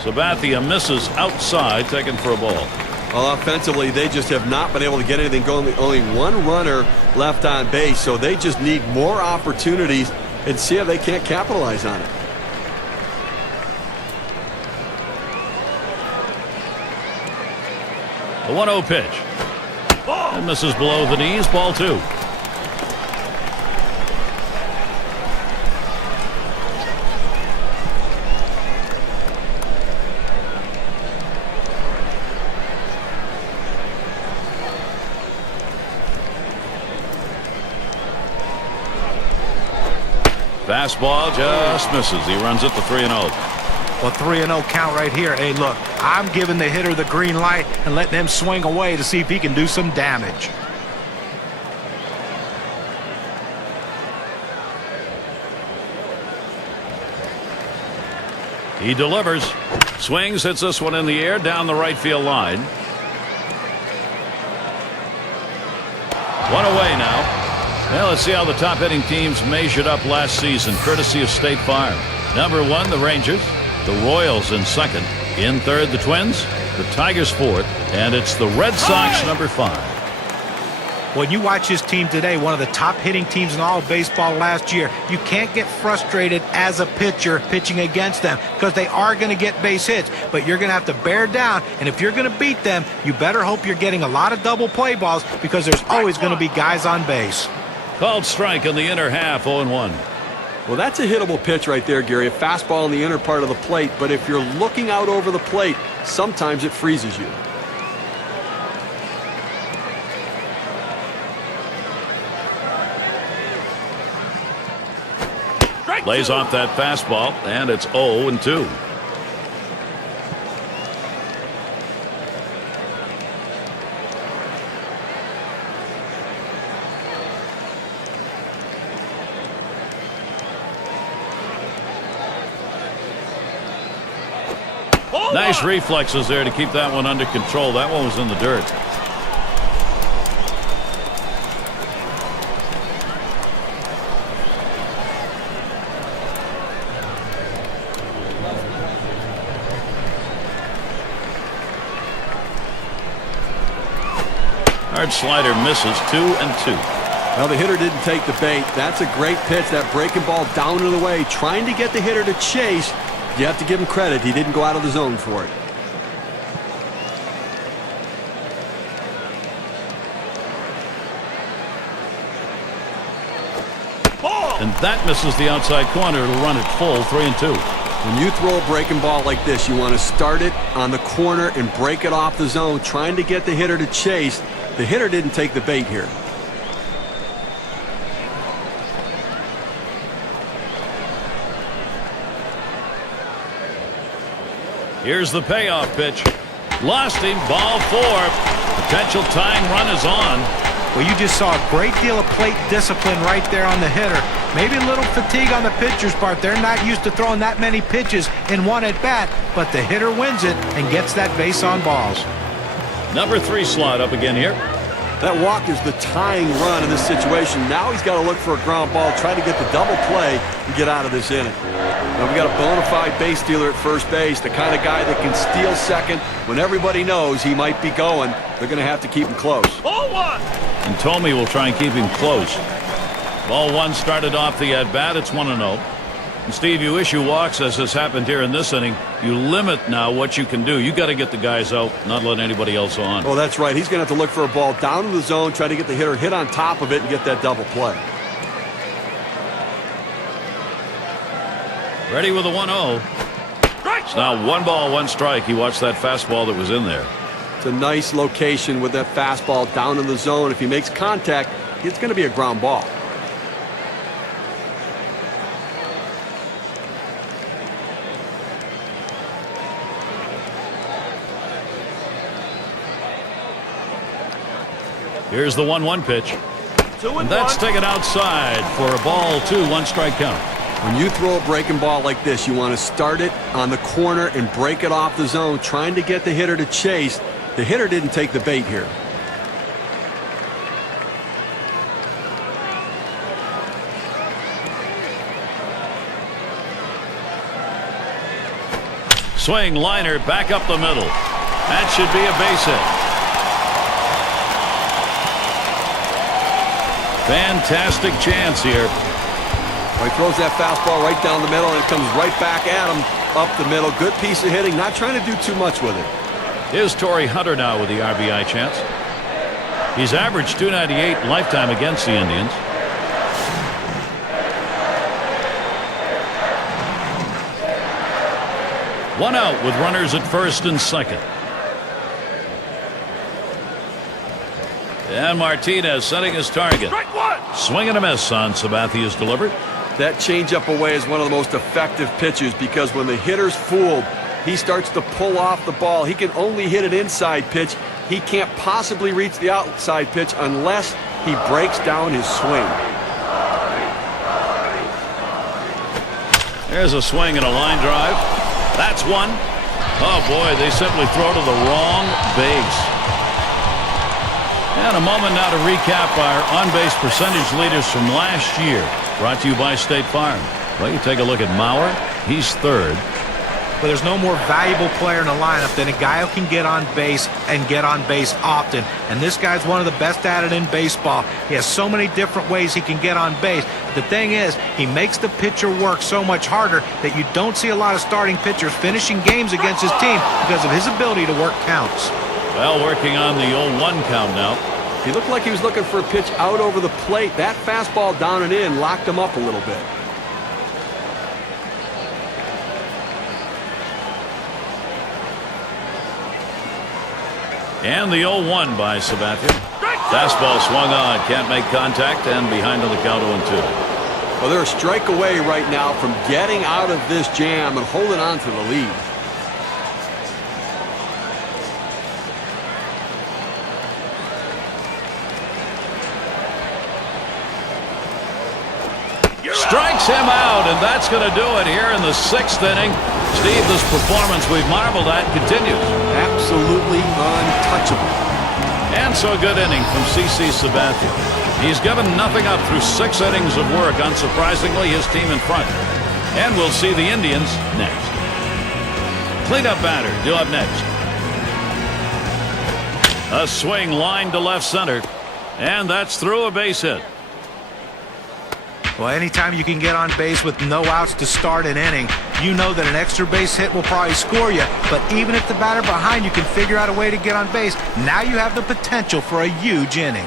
Sabathia misses outside, taken for a ball. Well, offensively, they just have not been able to get anything going. Only one runner left on base, so they just need more opportunities and see if they can't capitalize on it. A 1-0 pitch. And misses below the knees, ball 2. Fastball just misses. He runs it to 3-0. Well, 3-0 count right here. Hey, look, I'm giving the hitter the green light and letting him swing away to see if he can do some damage. He delivers. Swings, hits this one in the air down the right field line. One away now. Well, let's see how the top hitting teams measured up last season, courtesy of State Farm. Number 1, the Rangers. The Royals in second. In third, the Twins. The Tigers 4th, and it's the Red Sox number 5. When you watch this team today, one of the top hitting teams in all of baseball last year, you can't get frustrated as a pitcher pitching against them because they are going to get base hits, but you're going to have to bear down, and if you're going to beat them, you better hope you're getting a lot of double play balls because there's always going to be guys on base. Called strike in the inner half, 0-1. Well, that's a hittable pitch right there, Gary. A fastball in the inner part of the plate, but if you're looking out over the plate, sometimes it freezes you. Lays off that fastball, and it's 0-2. Nice reflexes there to keep that one under control. That one was in the dirt. Hard slider misses, 2-2. Well, the hitter didn't take the bait. That's a great pitch. That breaking ball down and away, trying to get the hitter to chase. You have to give him credit. He didn't go out of the zone for it. And that misses the outside corner. It'll run it full, 3-2. When you throw a breaking ball like this, you want to start it on the corner and break it off the zone, trying to get the hitter to chase. The hitter didn't take the bait here. Here's the payoff pitch. Lost him, ball 4. Potential tying run is on. Well, you just saw a great deal of plate discipline right there on the hitter. Maybe a little fatigue on the pitcher's part. They're not used to throwing that many pitches in one at bat, but the hitter wins it and gets that base on balls. Number 3 slot up again here. That walk is the tying run in this situation. Now he's got to look for a ground ball, try to get the double play and get out of this inning. Now we got a bona fide base stealer at first base, the kind of guy that can steal second when everybody knows he might be going. They're going to have to keep him close. Ball 1. And Tomey will try and keep him close. Ball 1 started off the at-bat. It's 1-0. And Steve, you issue walks, as has happened here in this inning. You limit now what you can do. You got to get the guys out, not let anybody else on. Well, that's right. He's going to have to look for a ball down in the zone, try to get the hitter hit on top of it and get that double play. Ready with a 1-0. It's now 1 ball, 1 strike. He watched that fastball that was in there. It's a nice location with that fastball down in the zone. If he makes contact, it's going to be a ground ball. Here's the 1-1 pitch. 2-1. And that's taken outside for a ball 2, 1 strike count. When you throw a breaking ball like this, you want to start it on the corner and break it off the zone, trying to get the hitter to chase. The hitter didn't take the bait here. Swing liner back up the middle. That should be a base hit. Fantastic chance here. Well, he throws that fastball right down the middle, and it comes right back at him up the middle. Good piece of hitting, not trying to do too much with it. Here's Torrey Hunter now with the RBI chance. He's averaged .298 lifetime against the Indians. One out with runners at first and second. And Martinez setting his target. Strike 1. Swing and a miss on Sabathia's delivered. That changeup away is one of the most effective pitches because when the hitter's fooled, he starts to pull off the ball. He can only hit an inside pitch. He can't possibly reach the outside pitch unless he breaks down his swing. There's a swing and a line drive. That's one. Oh boy, they simply throw to the wrong base. And a moment now to recap our on-base percentage leaders from last year. Brought to you by State Farm. Well, you take a look at Mauer. He's third. but there's no more valuable player in the lineup than a guy who can get on base and get on base often. And this guy's one of the best at it in baseball. He has so many different ways he can get on base. But the thing is, he makes the pitcher work so much harder that you don't see a lot of starting pitchers finishing games against his team because of his ability to work counts. Well, working on the 0-1 count now. He looked like he was looking for a pitch out over the plate. That fastball down and in locked him up a little bit. And the 0-1 by Sabathia. Fastball swung on, can't make contact, and behind on the count 0-2. Well, they're a strike away right now from getting out of this jam and holding on to the lead. Strikes him out, and that's going to do it here in the 6th inning. Steve, this performance we've marveled at continues. Absolutely untouchable. And so a good inning from CC Sabathia. He's given nothing up through 6 innings of work. Unsurprisingly, his team in front. And we'll see the Indians next. Cleanup batter due up next. A swing line to left center. And that's through a base hit. Well, anytime you can get on base with no outs to start an inning, you know that an extra base hit will probably score you. But even if the batter behind you can figure out a way to get on base, now you have the potential for a huge inning.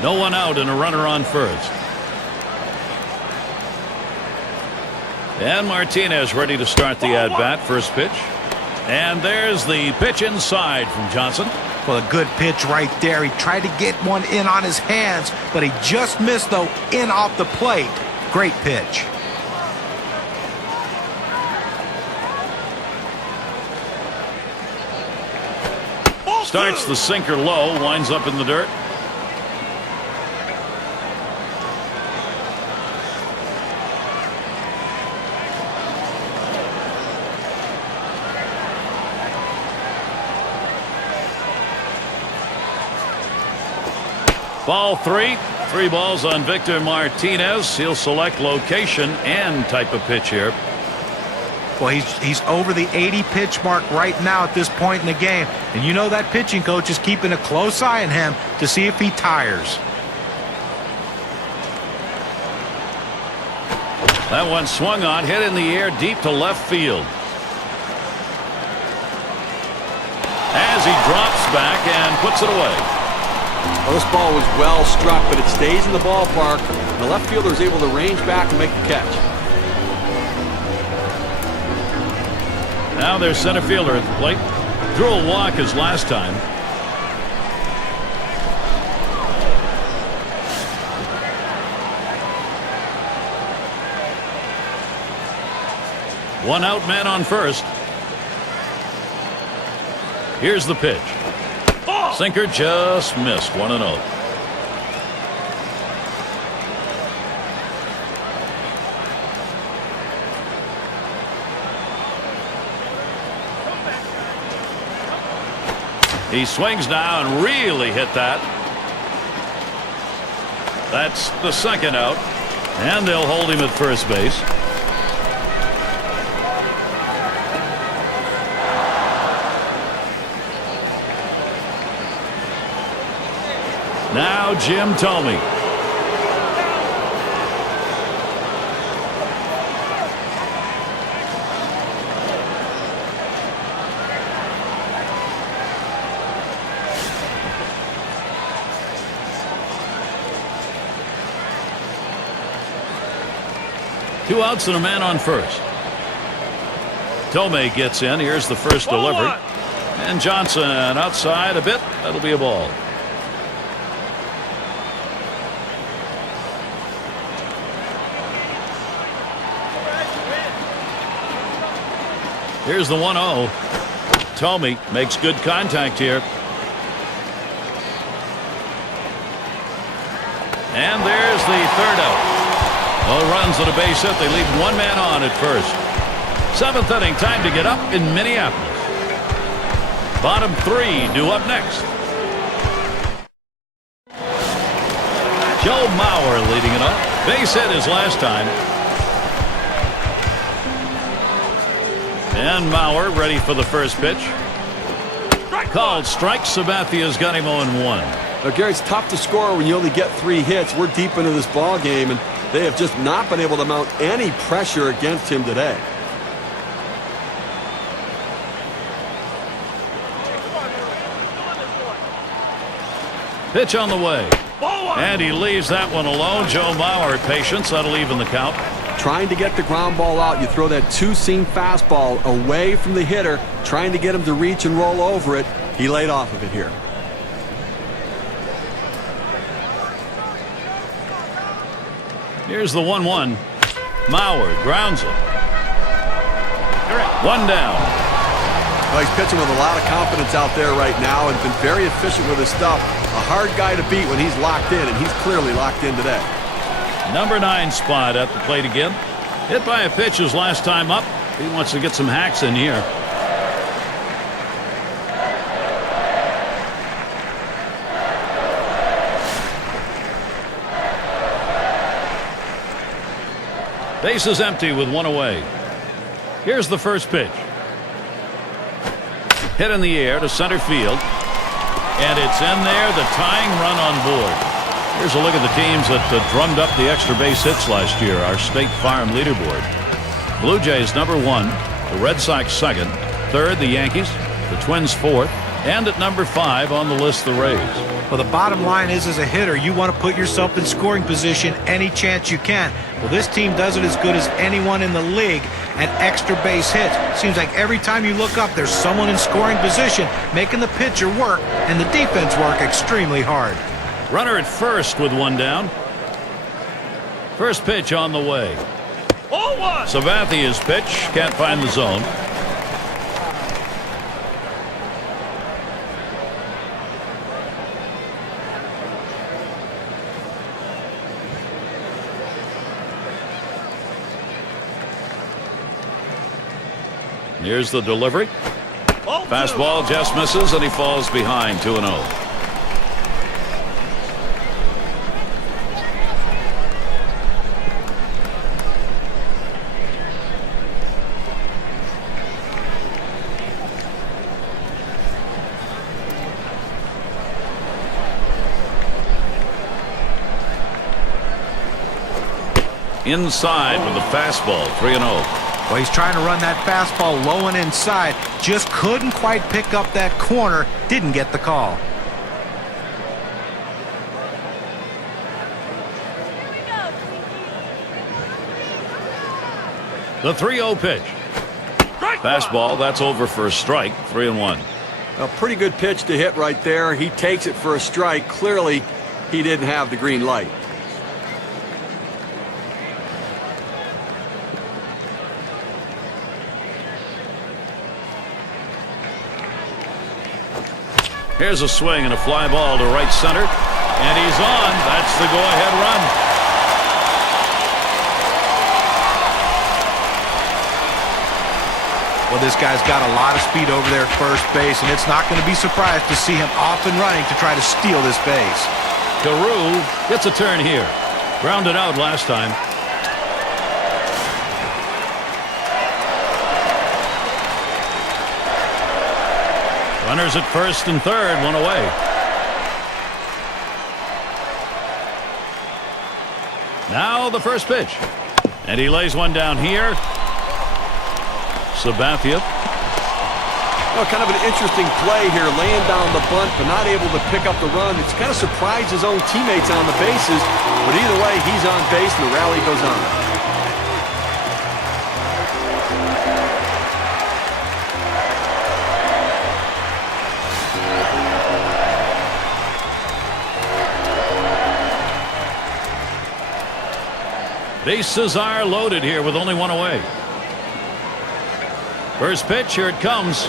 No one out and a runner on first. And Martinez ready to start the at-bat. First pitch. And there's the pitch inside from Johnson. Well, a good pitch right there. He tried to get one in on his hands, but he just missed, though, in off the plate. Great pitch. Starts the sinker low, winds up in the dirt. Ball 3. 3 balls on Victor Martinez. He'll select location and type of pitch here. Well, he's over the 80 pitch mark right now at this point in the game. And you know that pitching coach is keeping a close eye on him to see if he tires. That one swung on, hit in the air deep to left field. As he drops back and puts it away. Well, this ball was well struck, but it stays in the ballpark. The left fielder is able to range back and make the catch. Now there's center fielder at the plate. Drew a walk as last time. One out, man on first. Here's the pitch. Sinker just missed. 1-0. He swings now and really hit that. That's the 2nd out. And they'll hold him at first base. Now Jim Thome. Two outs and a man on first. Thome gets in. Here's the first delivery. And Johnson outside a bit. That'll be a ball. Here's the 1-0. Thome makes good contact here. And there's the 3rd out. No runs and a base hit. They leave one man on at first. 7th inning, time to get up in Minneapolis. Bottom three due up next. Joe Mauer leading it off. Base hit his last time. And Mauer ready for the first pitch. Called strike. Sabathia's got him 0-1. Now, Gary, it's tough to score when you only get 3 hits. We're deep into this ball game, and they have just not been able to mount any pressure against him today. Pitch on the way. And he leaves that one alone. Joe Mauer, patience. That'll even the count. Trying to get the ground ball out. You throw that two-seam fastball away from the hitter, trying to get him to reach and roll over it. He laid off of it here. Here's the 1-1. Mauer grounds it. One down. Well, he's pitching with a lot of confidence out there right now and been very efficient with his stuff. A hard guy to beat when he's locked in, and he's clearly locked in today. Number 9 spot at the plate again. Hit by a pitch his last time up. He wants to get some hacks in here. Base is empty with 1 away. Here's the first pitch. Hit in the air to center field. And it's in there, the tying run on board. Here's a look at the teams that drummed up the extra base hits last year, our State Farm leaderboard. Blue Jays number 1, the Red Sox second, third the Yankees, the Twins fourth, and at number 5 on the list the Rays. Well, the bottom line is, as a hitter, you want to put yourself in scoring position any chance you can. Well, this team does it as good as anyone in the league at extra base hits. Seems like every time you look up, there's someone in scoring position making the pitcher work and the defense work extremely hard. Runner at first with 1 down. First pitch on the way. 0-1. Sabathia's pitch can't find the zone. Here's the delivery. Fastball just misses, and he falls behind 2-0. Inside with the fastball, 3-0. Well, he's trying to run that fastball low and inside. Just couldn't quite pick up that corner. Didn't get the call. The 3-0 pitch. Fastball, that's over for a strike, 3-1. A pretty good pitch to hit right there. He takes it for a strike. Clearly, he didn't have the green light. Here's a swing and a fly ball to right center. And he's on. That's the go-ahead run. Well, this guy's got a lot of speed over there at first base, and it's not going to be surprised to see him off and running to try to steal this base. Carew gets a turn here. Grounded out last time. Runners at first and third, 1 away. Now the first pitch. And he lays one down here. Sabathia. Well, kind of an interesting play here, laying down the bunt, but not able to pick up the run. It's kind of surprised his own teammates on the bases, but either way, he's on base and the rally goes on. Bases are loaded here with only 1 away. First pitch, here it comes.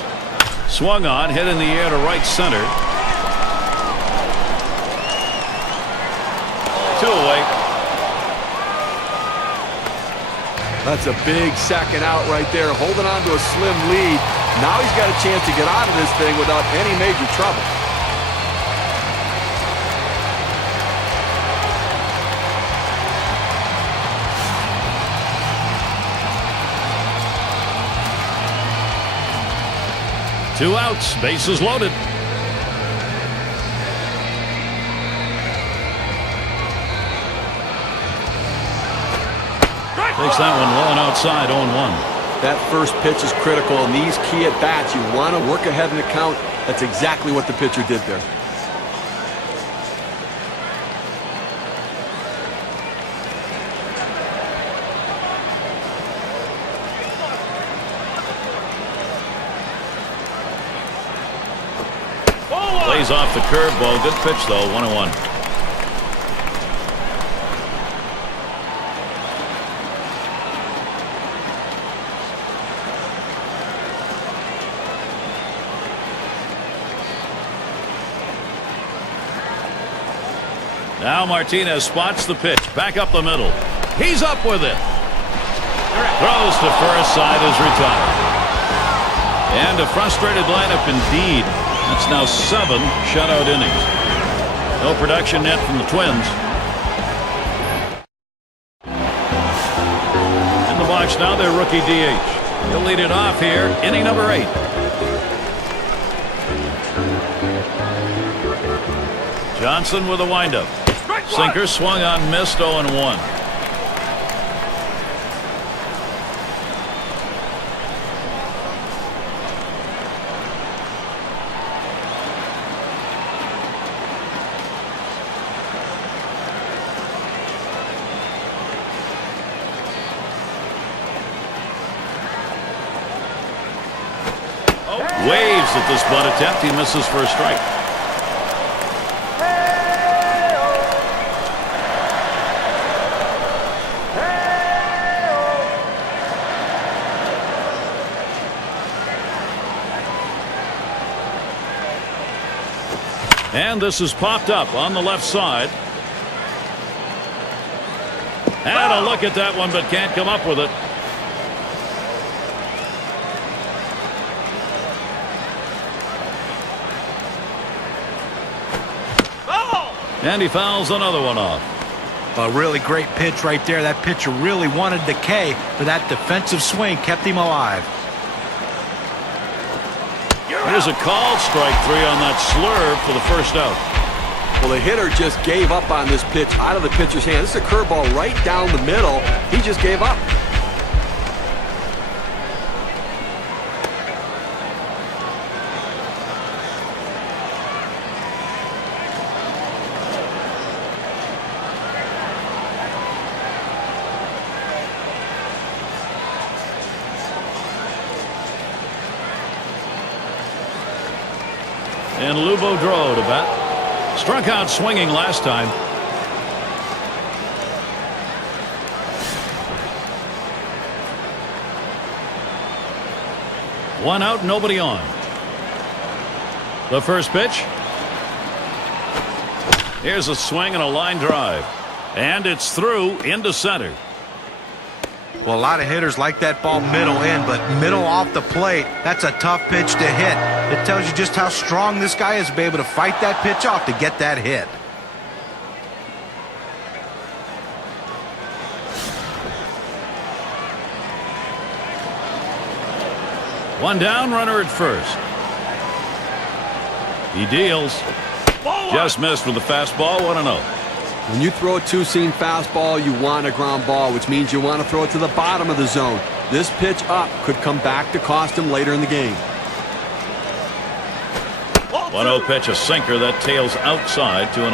Swung on, hit in the air to right center. 2 away. That's a big second out right there, holding on to a slim lead. Now he's got a chance to get out of this thing without any major trouble. Two outs, bases loaded. Takes that one low and outside, 0-1. That first pitch is critical in these key at-bats. You want to work ahead in the count. That's exactly what the pitcher did there. Plays off the curveball. Good pitch, though. 1-1. Now Martinez spots the pitch. Back up the middle. He's up with it. Throws to first. Side is retired. And a frustrated lineup indeed. That's now 7 shutout innings. No production net from the Twins. In the box now, their rookie DH. He'll lead it off here. Inning number 8. Johnson with a windup. Sinker swung on, missed, 0-1. Waves at this bunt attempt. He misses for a strike. And this is popped up on the left side. Had a look at that one, but can't come up with it. And he fouls another one off. A really great pitch right there. That pitcher really wanted the K, but that defensive swing kept him alive. Here's a called strike 3 on that slurve for the first out. Well, the hitter just gave up on this pitch out of the pitcher's hand. This is a curveball right down the middle. He just gave up. And Lou Boudreau to bat. Struck out swinging last time. One out, nobody on. The first pitch. Here's a swing and a line drive. And it's through into center. Well, a lot of hitters like that ball middle in, but middle off the plate, that's a tough pitch to hit. It tells you just how strong this guy is to be able to fight that pitch off to get that hit. One down, runner at first. He deals. Just missed with the fastball, 1-0. When you throw a two-seam fastball, you want a ground ball, which means you want to throw it to the bottom of the zone. This pitch up could come back to cost him later in the game. 1-0 pitch, a sinker that tails outside, 2-0.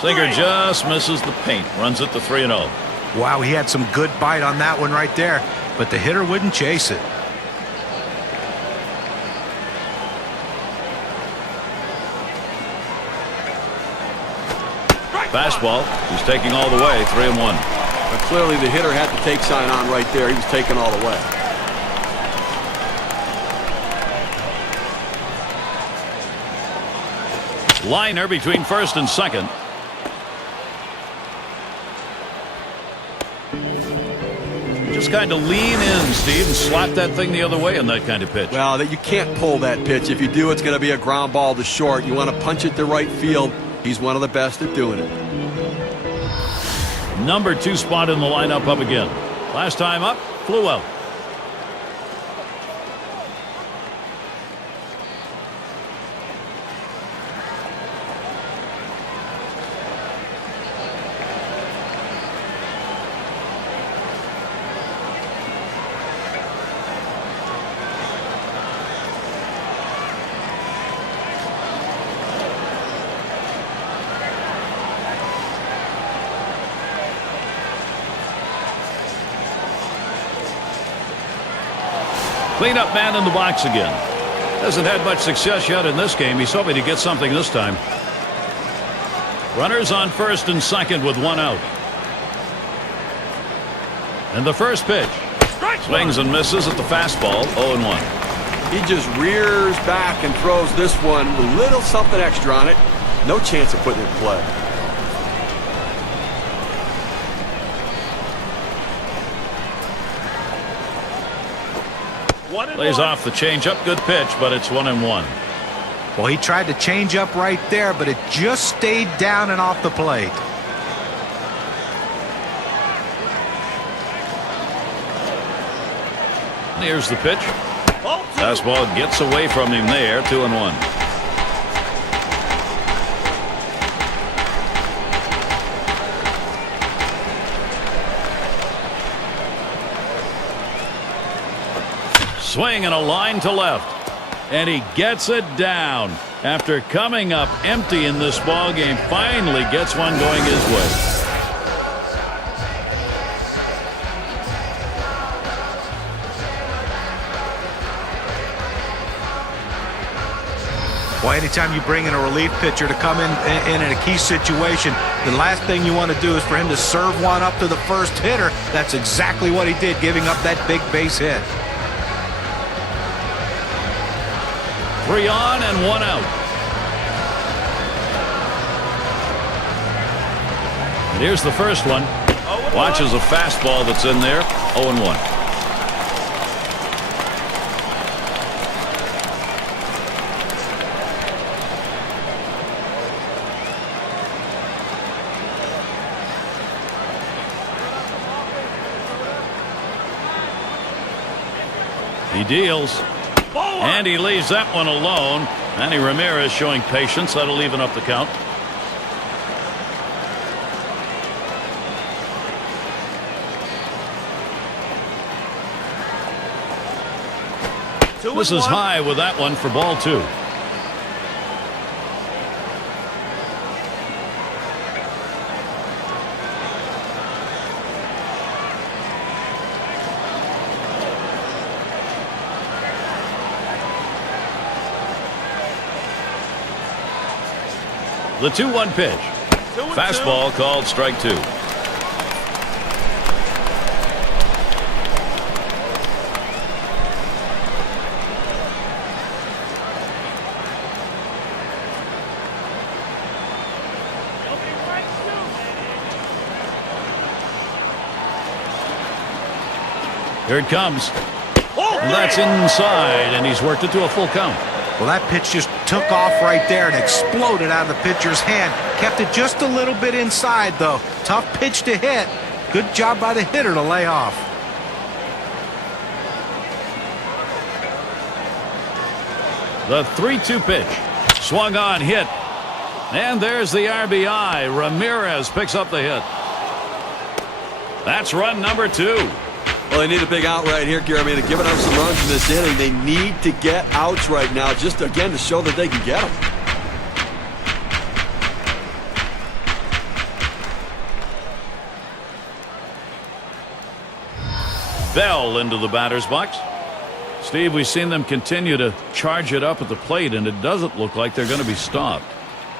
Sinker just misses the paint, runs it to 3-0. Wow, he had some good bite on that one right there, but the hitter wouldn't chase it. Fastball, he's taking all the way, 3-1. But clearly the hitter had the take sign on right there. He was taking all the way. Liner between first and second. Just kind of lean in, Steve, and slap that thing the other way in that kind of pitch. Well, you can't pull that pitch. If you do, it's going to be a ground ball to short. You want to punch it to right field. He's one of the best at doing it. Number 2 spot in the lineup up again. Last time up, flew out. Cleanup man in the box again. Hasn't had much success yet in this game. He's hoping to get something this time. Runners on first and second with 1 out. And the first pitch. Swings and misses at the fastball. 0-1. He just rears back and throws this one with a little something extra on it. No chance of putting it in play. Lays off the changeup. Good pitch, but it's 1-1. Well, he tried to change up right there, but it just stayed down and off the plate. Here's the pitch. Fastball gets away from him there. 2-1. Swing and a line to left, and he gets it down after coming up empty in this ball game. Finally gets one going his way. Well, anytime you bring in a relief pitcher to come in a key situation, the last thing you want to do is for him to serve one up to the first hitter. That's exactly what he did, giving up that big base hit. 3 on and 1 out. And here's the first one. Watches a fastball that's in there. 0-1. He deals. And he leaves that one alone. Manny Ramirez showing patience. That'll even up the count. This is high with that one for ball 2. The 2-1 pitch. Fastball called strike 2. Here it comes. And that's inside, and he's worked it to a full count. Well, that pitch just took off right there and exploded out of the pitcher's hand. Kept it just a little bit inside, though. Tough pitch to hit. Good job by the hitter to lay off. The 3-2 pitch. Swung on, hit. And there's the RBI. Ramirez picks up the hit. That's run number 2. Well, they need a big out right here, Gary. I mean, they're giving up some runs in this inning. They need to get outs right now, just again to show that they can get them. Bell into the batter's box. Steve, we've seen them continue to charge it up at the plate, and it doesn't look like they're going to be stopped.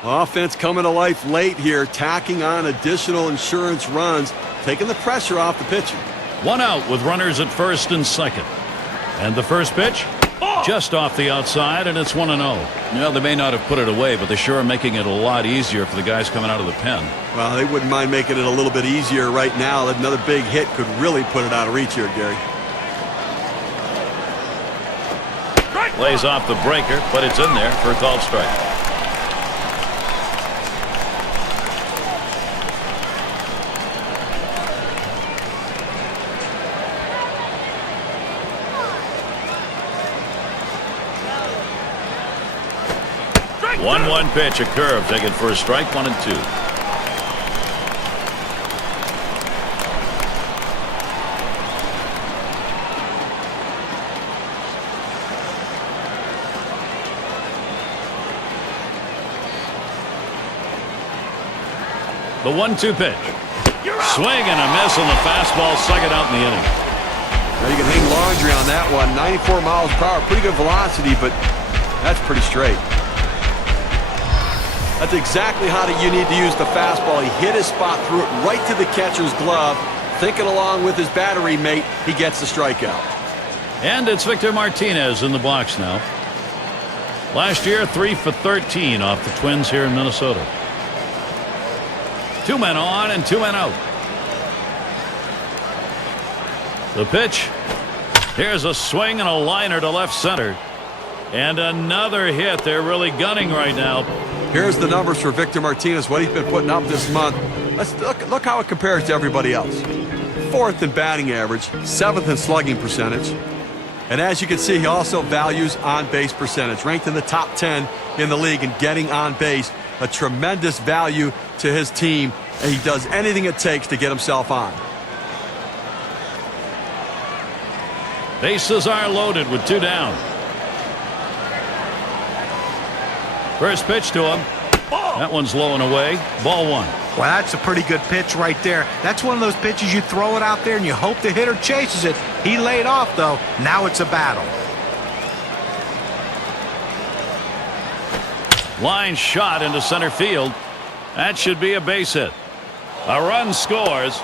Offense coming to life late here, tacking on additional insurance runs, taking the pressure off the pitcher. 1 out with runners at first and second. And the first pitch, just off the outside, and it's 1-0. Well, they may not have put it away, but they sure are making it a lot easier for the guys coming out of the pen. Well, they wouldn't mind making it a little bit easier right now. Another big hit could really put it out of reach here, Gary. Lays off the breaker, but it's in there for a called strike. One pitch, a curve, taken for a strike, 1-2. The 1-2 pitch. Swing and a miss on the fastball, second out in the inning. Now you can hang laundry on that one. 94 miles per hour, pretty good velocity, but that's pretty straight. That's exactly how you need to use the fastball. He hit his spot, threw it right to the catcher's glove. Thinking along with his battery mate, he gets the strikeout. And it's Victor Martinez in the box now. Last year, 3 for 13 off the Twins here in Minnesota. 2 men on and 2 men out. The pitch. Here's a swing and a liner to left center. And another hit. They're really gunning right now. Here's the numbers for Victor Martinez, what he's been putting up this month. Let's look how it compares to everybody else. 4th in batting average, 7th in slugging percentage. And as you can see, he also values on-base percentage. Ranked in the top 10 in the league in getting on base. A tremendous value to his team, and he does anything it takes to get himself on. Bases are loaded with 2 down. First pitch to him. That one's low and away. Ball 1. Well, that's a pretty good pitch right there. That's one of those pitches you throw it out there and you hope the hitter chases it. He laid off, though. Now it's a battle. Line shot into center field. That should be a base hit. A run scores.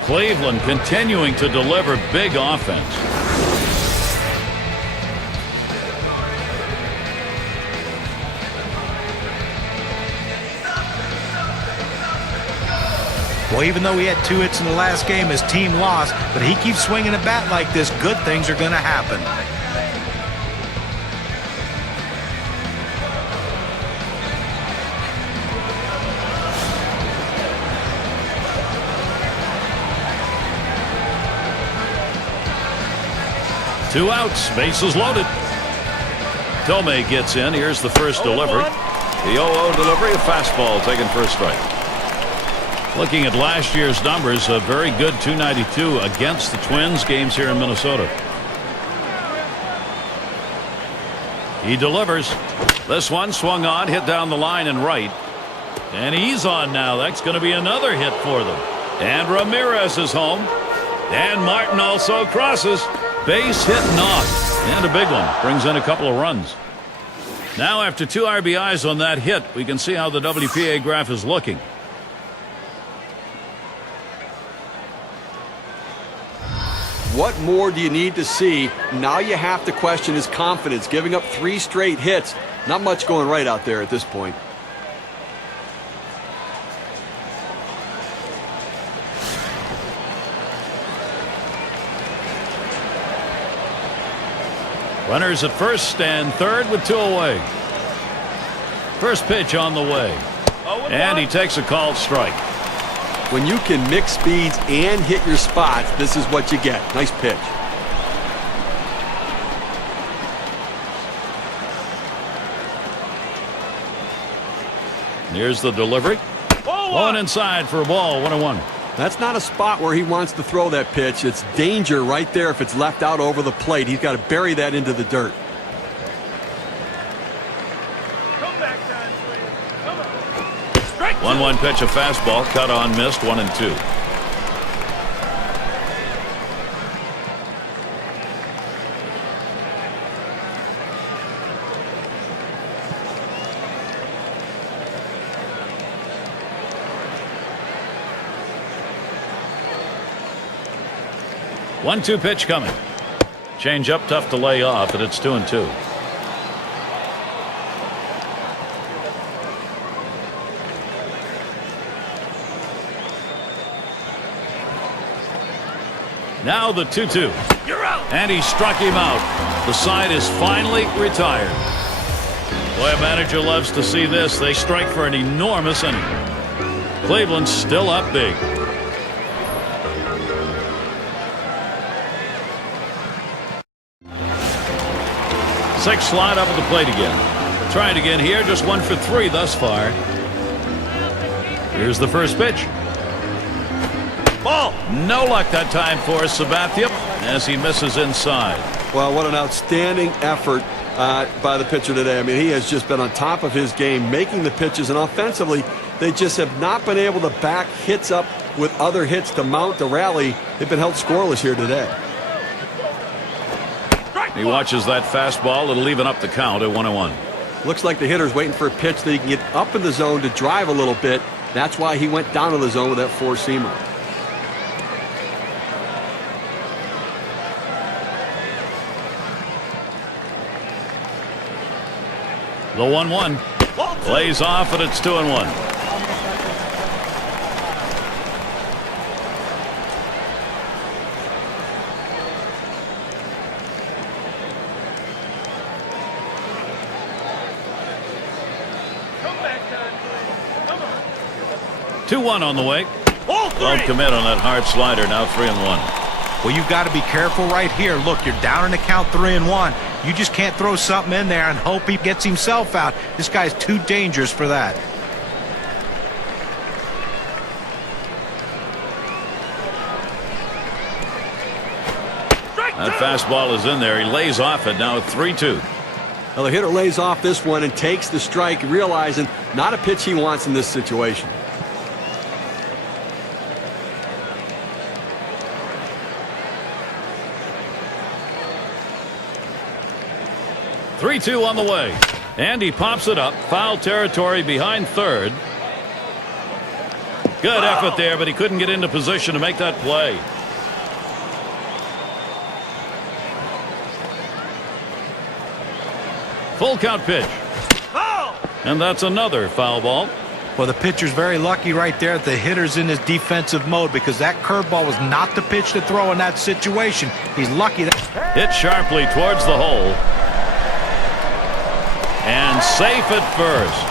Cleveland continuing to deliver big offense. Well, even though he had 2 hits in the last game, his team lost, but he keeps swinging a bat like this, good things are going to happen. Two outs, bases loaded. Tomei gets in. Here's the first delivery. The 0-0 delivery, a fastball taken for a strike. Looking at last year's numbers, a very good .292 against the Twins, games here in Minnesota. He delivers. This one swung on, hit down the line and right. And he's on now. That's going to be another hit for them. And Ramirez is home. And Martin also crosses. Base hit knocked. And a big one. Brings in a couple of runs. Now after 2 RBIs on that hit, we can see how the WPA graph is looking. What more do you need to see? Now you have to question his confidence. Giving up 3 straight hits. Not much going right out there at this point. Runners at first and third with 2 away. First pitch on the way. And he takes a called strike. When you can mix speeds and hit your spots, this is what you get. Nice pitch. Here's the delivery. Going inside for a ball, 1-1. That's not a spot where he wants to throw that pitch. It's danger right there if it's left out over the plate. He's got to bury that into the dirt. Come back, Come on. Strike 1-1 pitch, a fastball, cut on, missed, 1-2. One-two pitch coming. Change up, tough to lay off, and it's 2-2. Now the 2-2. You're out. And he struck him out. The side is finally retired. Boy, a manager loves to see this. They strike for an enormous inning. Cleveland's still up big. Sixth slot up at the plate again. Trying again here. Just 1 for 3 thus far. Here's the first pitch. Ball. No luck that time for Sabathia as he misses inside. Well, what an outstanding effort by the pitcher today. I mean, he has just been on top of his game, making the pitches, and offensively, they just have not been able to back hits up with other hits to mount the rally. They've been held scoreless here today. He watches that fastball. It'll even up the count at 1-1. Looks like the hitter's waiting for a pitch that he can get up in the zone to drive a little bit. That's why he went down to the zone with that four-seamer. The 1-1 lays off, and it's 2-1. Come back time, please. Come on. 2-1 on the way. Won't commit on that hard slider. Now 3-1. Well, you've got to be careful right here. Look, you're down in the count 3-1. You just can't throw something in there and hope he gets himself out. This guy's too dangerous for that. That fastball is in there. He lays off it. Now 3-2. Well, the hitter lays off this one and takes the strike, realizing not a pitch he wants in this situation. Three-two on the way. And he pops it up. Foul territory behind third. Good effort there, but he couldn't get into position to make that play. Full count pitch. And that's another foul ball. Well, the pitcher's very lucky right there that the hitter's in his defensive mode, because that curveball was not the pitch to throw in that situation. He's lucky that hit sharply towards the hole. And safe at first.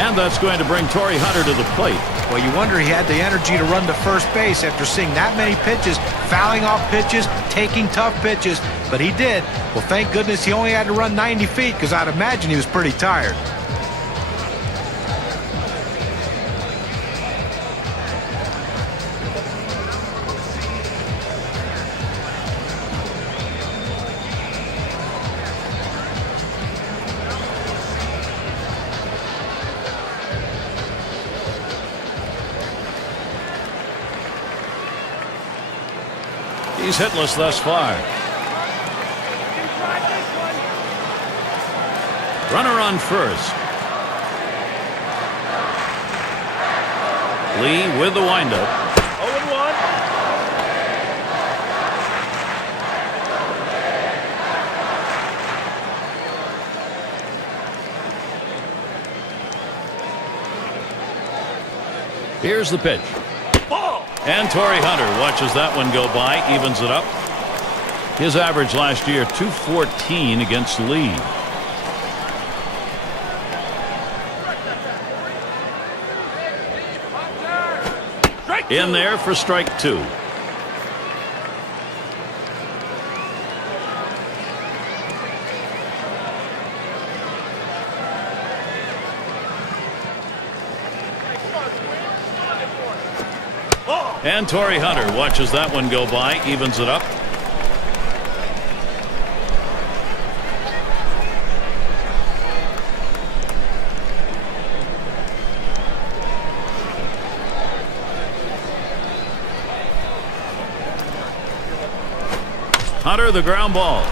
And that's going to bring Torrey Hunter to the plate. Well, you wonder he had the energy to run to first base after seeing that many pitches, fouling off pitches, taking tough pitches, but he did. Well, thank goodness he only had to run 90 feet, because I'd imagine he was pretty tired. He's hitless thus far. Runner on first. Lee with the windup. 0-1. Here's the pitch. And Torrey Hunter watches that one go by, evens it up. His average last year, .214 against Lee. In there for strike 2. And Torrey Hunter watches that one go by, evens it up. Hunter, the ground ball.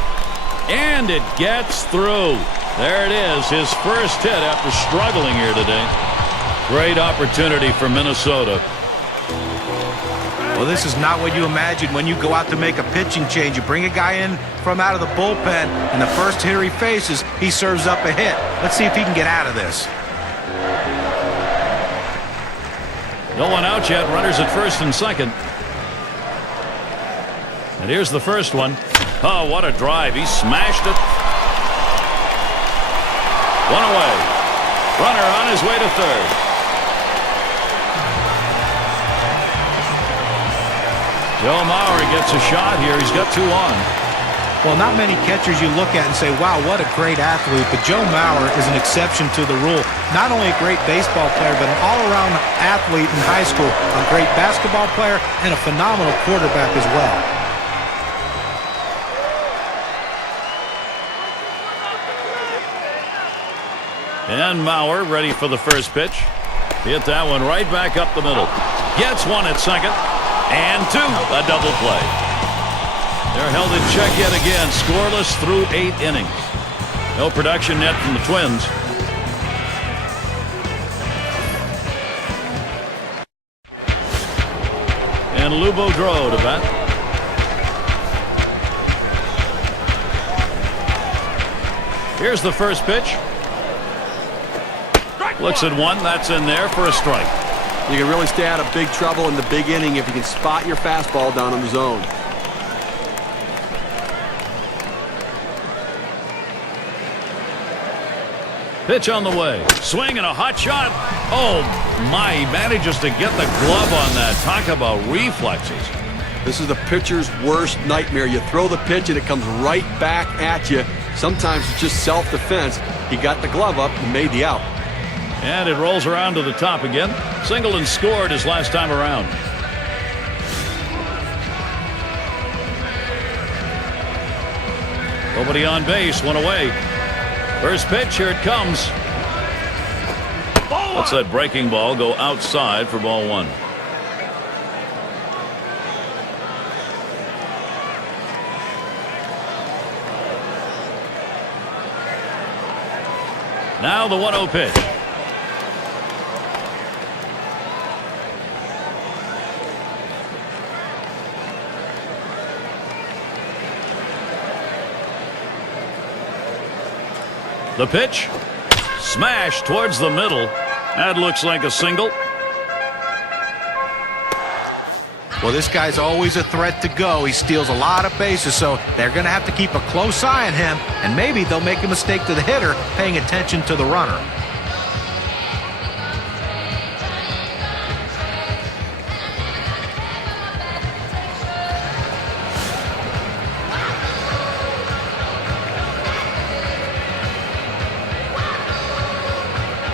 And it gets through. There it is, his first hit after struggling here today. Great opportunity for Minnesota. Well, this is not what you imagine when you go out to make a pitching change. You bring a guy in from out of the bullpen, and the first hitter he faces, he serves up a hit. Let's see if he can get out of this. No one out yet. Runners at first and second. And here's the first one. Oh, what a drive. He smashed it. One away. Runner on his way to third. Joe Mauer gets a shot here. He's got 2 on. Well, not many catchers you look at and say, wow, what a great athlete. But Joe Mauer is an exception to the rule. Not only a great baseball player, but an all-around athlete in high school. A great basketball player and a phenomenal quarterback as well. And Mauer ready for the first pitch. Hit that one right back up the middle. Gets one at second. And 2. A double play. They're held in check yet again. Scoreless through 8 innings. No production net from the Twins. And Lou Boudreau to bat. Here's the first pitch. Looks at one. That's in there for a strike. You can really stay out of big trouble in the big inning if you can spot your fastball down in the zone. Pitch on the way. Swing and a hot shot. Oh, my. He manages to get the glove on that. Talk about reflexes. This is the pitcher's worst nightmare. You throw the pitch and it comes right back at you. Sometimes it's just self-defense. He got the glove up and made the out. And it rolls around to the top again. Singleton scored his last time around. Nobody on base, one away. First pitch, here it comes. Let's that breaking ball go outside for ball 1. Now the 1-0 pitch. The pitch. Smash towards the middle. That looks like a single. Well, this guy's always a threat to go. He steals a lot of bases, so they're going to have to keep a close eye on him, and maybe they'll make a mistake to the hitter paying attention to the runner.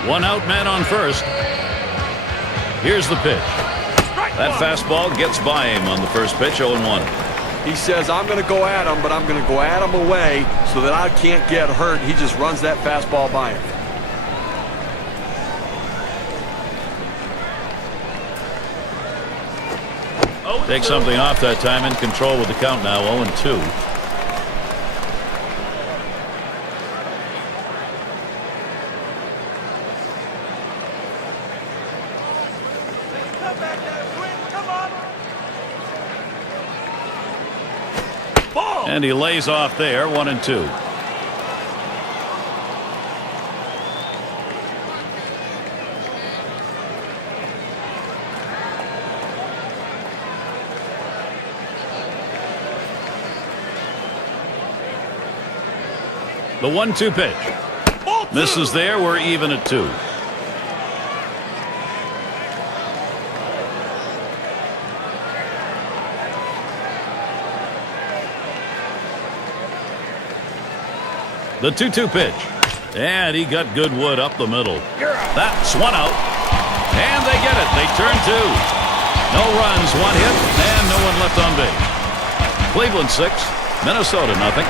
One out, man on first. Here's the pitch. That fastball gets by him on the first pitch, 0-1. He says, I'm going to go at him, but I'm going to go at him away so that I can't get hurt. He just runs that fastball by him. Take something off that time. In control with the count now, 0-2. And he lays off there, 1-2. The 1-2 pitch. Misses there. We're even at 2. The 2-2 pitch. And he got good wood up the middle. That's one out. And they get it. They turn 2. No runs, 1 hit, and no one left on base. Cleveland 6, Minnesota nothing.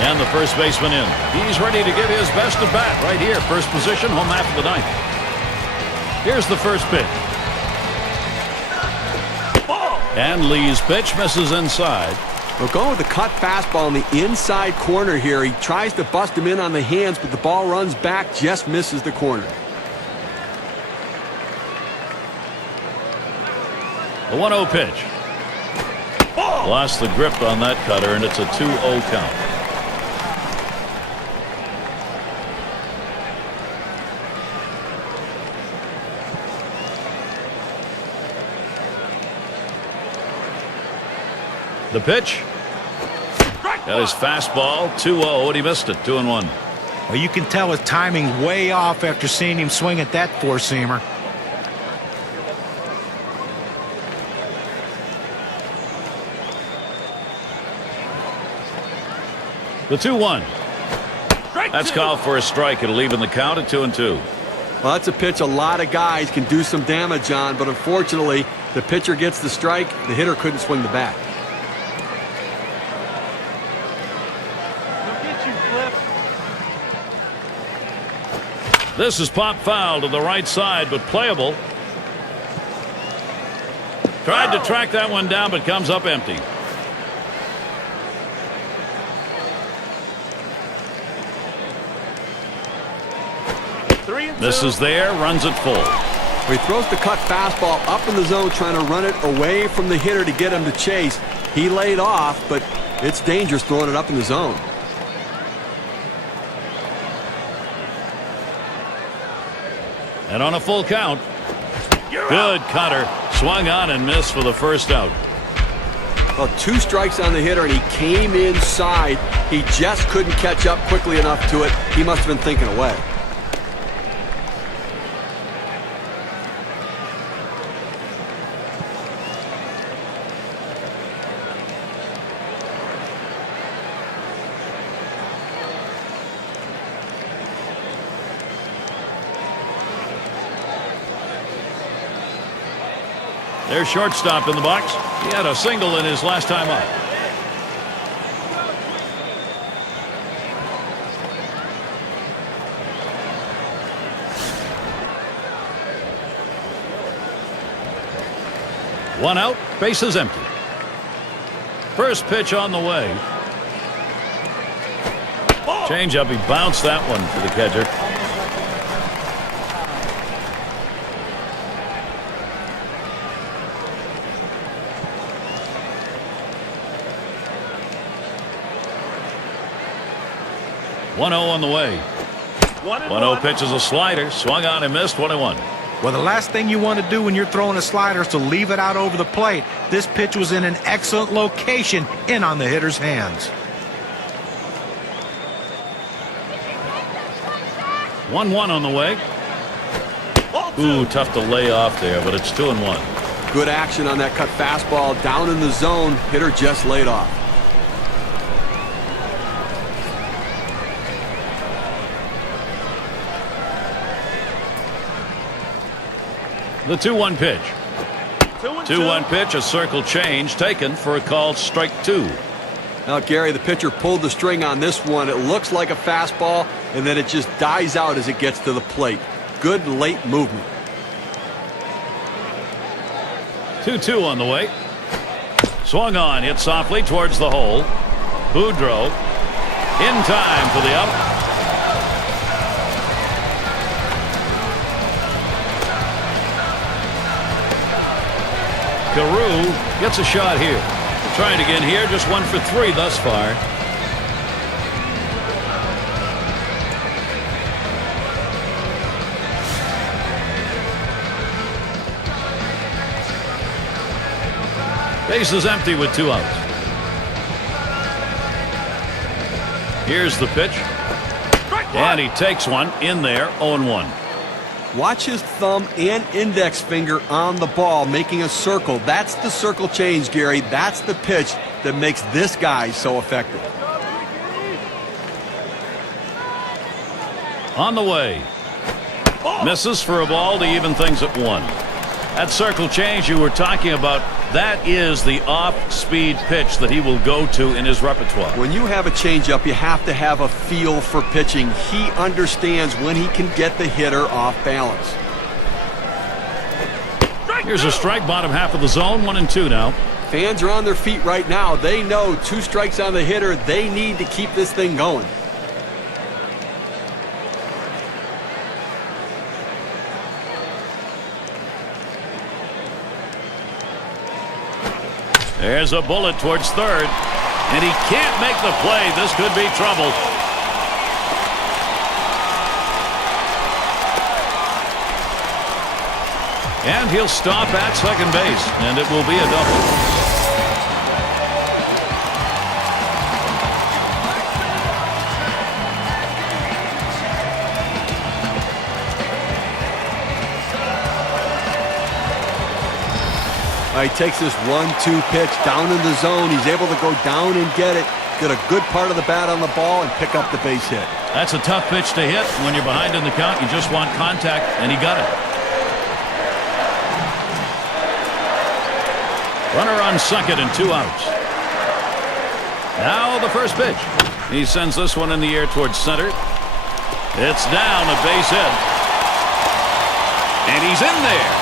And the first baseman in. He's ready to give his best at bat right here. First position, home half of the 9th. Here's the first pitch. And Lee's pitch misses inside. We're going with the cut fastball in the inside corner here. He tries to bust him in on the hands, but the ball runs back, just misses the corner. The 1-0 pitch. Lost the grip on that cutter, and it's a 2-0 count. The pitch. Got his fastball 2-0, and he missed it. 2-1. Well, you can tell his timing's way off after seeing him swing at that four-seamer. The 2-1. That's called for a strike. It'll even the count at 2-2. Well, that's a pitch a lot of guys can do some damage on, but unfortunately, the pitcher gets the strike. The hitter couldn't swing the bat. Go get you, Flip. This is pop foul to the right side, but playable. Tried to track that one down, but comes up empty. This is there, runs it full. He throws the cut fastball up in the zone, trying to run it away from the hitter to get him to chase. He laid off, but it's dangerous throwing it up in the zone. And on a full count, good cutter, swung on and missed for the first out. Well, 2 strikes on the hitter, and he came inside. He just couldn't catch up quickly enough to it. He must have been thinking away. Their shortstop in the box. He had a single in his last time up. One out, bases empty. First pitch on the way. Change up, he bounced that one for the catcher. One 0 on the way. 1-0 pitch is a slider, swung on and missed. 1-1. Well, the last thing you want to do when you're throwing a slider is to leave it out over the plate. This pitch was in an excellent location in on the hitter's hands. 1-1 on the way. Ooh, tough to lay off there, but it's 2-1. Good action on that cut fastball down in the zone. Hitter just laid off. The 2-1 pitch. 2-1 pitch, a circle change taken for a called strike 2. Now, Gary, the pitcher pulled the string on this one. It looks like a fastball, and then it just dies out as it gets to the plate. Good late movement. 2-2 on the way. Swung on, hit softly towards the hole. Boudreau in time for the out. Carew gets a shot here. Trying again here, just 1 for 3 thus far. Base is empty with 2 outs. Here's the pitch. And he takes one in there, 0-1. Watch his thumb and index finger on the ball, making a circle. That's the circle change, Gary. That's the pitch that makes this guy so effective. On the way. Misses for a ball to even things at 1. That circle change you were talking about, that is the off-speed pitch that he will go to in his repertoire. When you have a changeup, you have to have a feel for pitching. He understands when he can get the hitter off balance. Here's a strike, bottom half of the zone, 1-2 now. Fans are on their feet right now. They know 2 strikes on the hitter. They need to keep this thing going. There's a bullet towards third, and he can't make the play. This could be trouble. And he'll stop at second base, and it will be a double. He takes this 1-2 pitch down in the zone. He's able to go down and get it, get a good part of the bat on the ball, and pick up the base hit. That's a tough pitch to hit when you're behind in the count. You just want contact, and he got it. Runner on second and 2 outs. Now the first pitch. He sends this one in the air towards center. It's down, a base hit. And he's in there.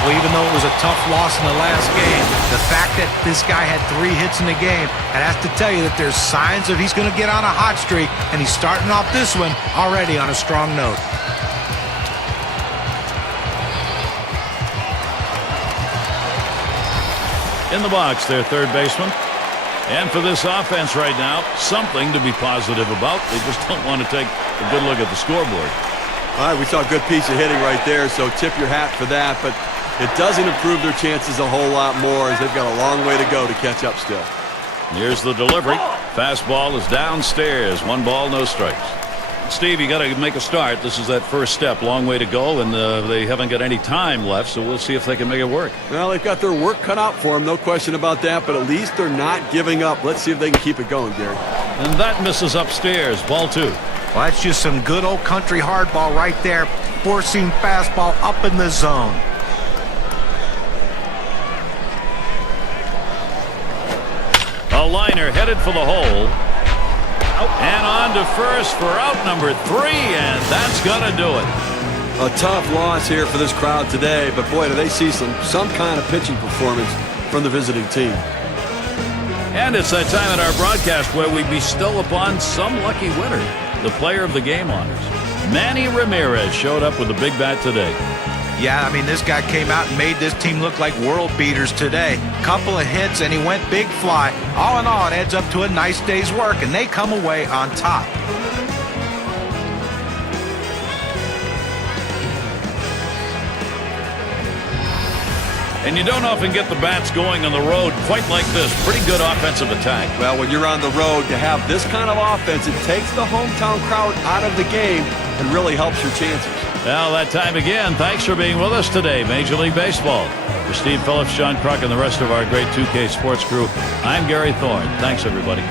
Well, even though it was a tough loss in the last game, the fact that this guy had 3 hits in the game, it has to tell you that there's signs that he's going to get on a hot streak, and he's starting off this one already on a strong note. In the box, their third baseman. And for this offense right now, something to be positive about. They just don't want to take a good look at the scoreboard. All right, we saw a good piece of hitting right there, so tip your hat for that. But it doesn't improve their chances a whole lot more, as they've got a long way to go to catch up still. Here's the delivery. Fastball is downstairs. 1 ball, no strikes. Steve, you got to make a start. This is that first step. Long way to go, and they haven't got any time left, so we'll see if they can make it work. Well, they've got their work cut out for them, no question about that, but at least they're not giving up. Let's see if they can keep it going, Gary. And that misses upstairs. Ball 2. Well, that's just some good old country hardball right there. Forcing fastball up in the zone. A liner headed for the hole. And on to first for out number 3, and that's going to do it. A tough loss here for this crowd today, but boy, do they see some kind of pitching performance from the visiting team. And it's that time in our broadcast where we bestow upon some lucky winner the player of the game honors. Manny Ramirez showed up with a big bat today. Yeah, I mean, this guy came out and made this team look like world beaters today. Couple of hits, and he went big fly. All in all, it adds up to a nice day's work, and they come away on top. And you don't often get the bats going on the road quite like this. Pretty good offensive attack. Well, when you're on the road, to have this kind of offense, it takes the hometown crowd out of the game and really helps your chances. Well, that time again. Thanks for being with us today, Major League Baseball. For Steve Phillips, Sean Kruk, and the rest of our great 2K Sports crew, I'm Gary Thorne. Thanks, everybody.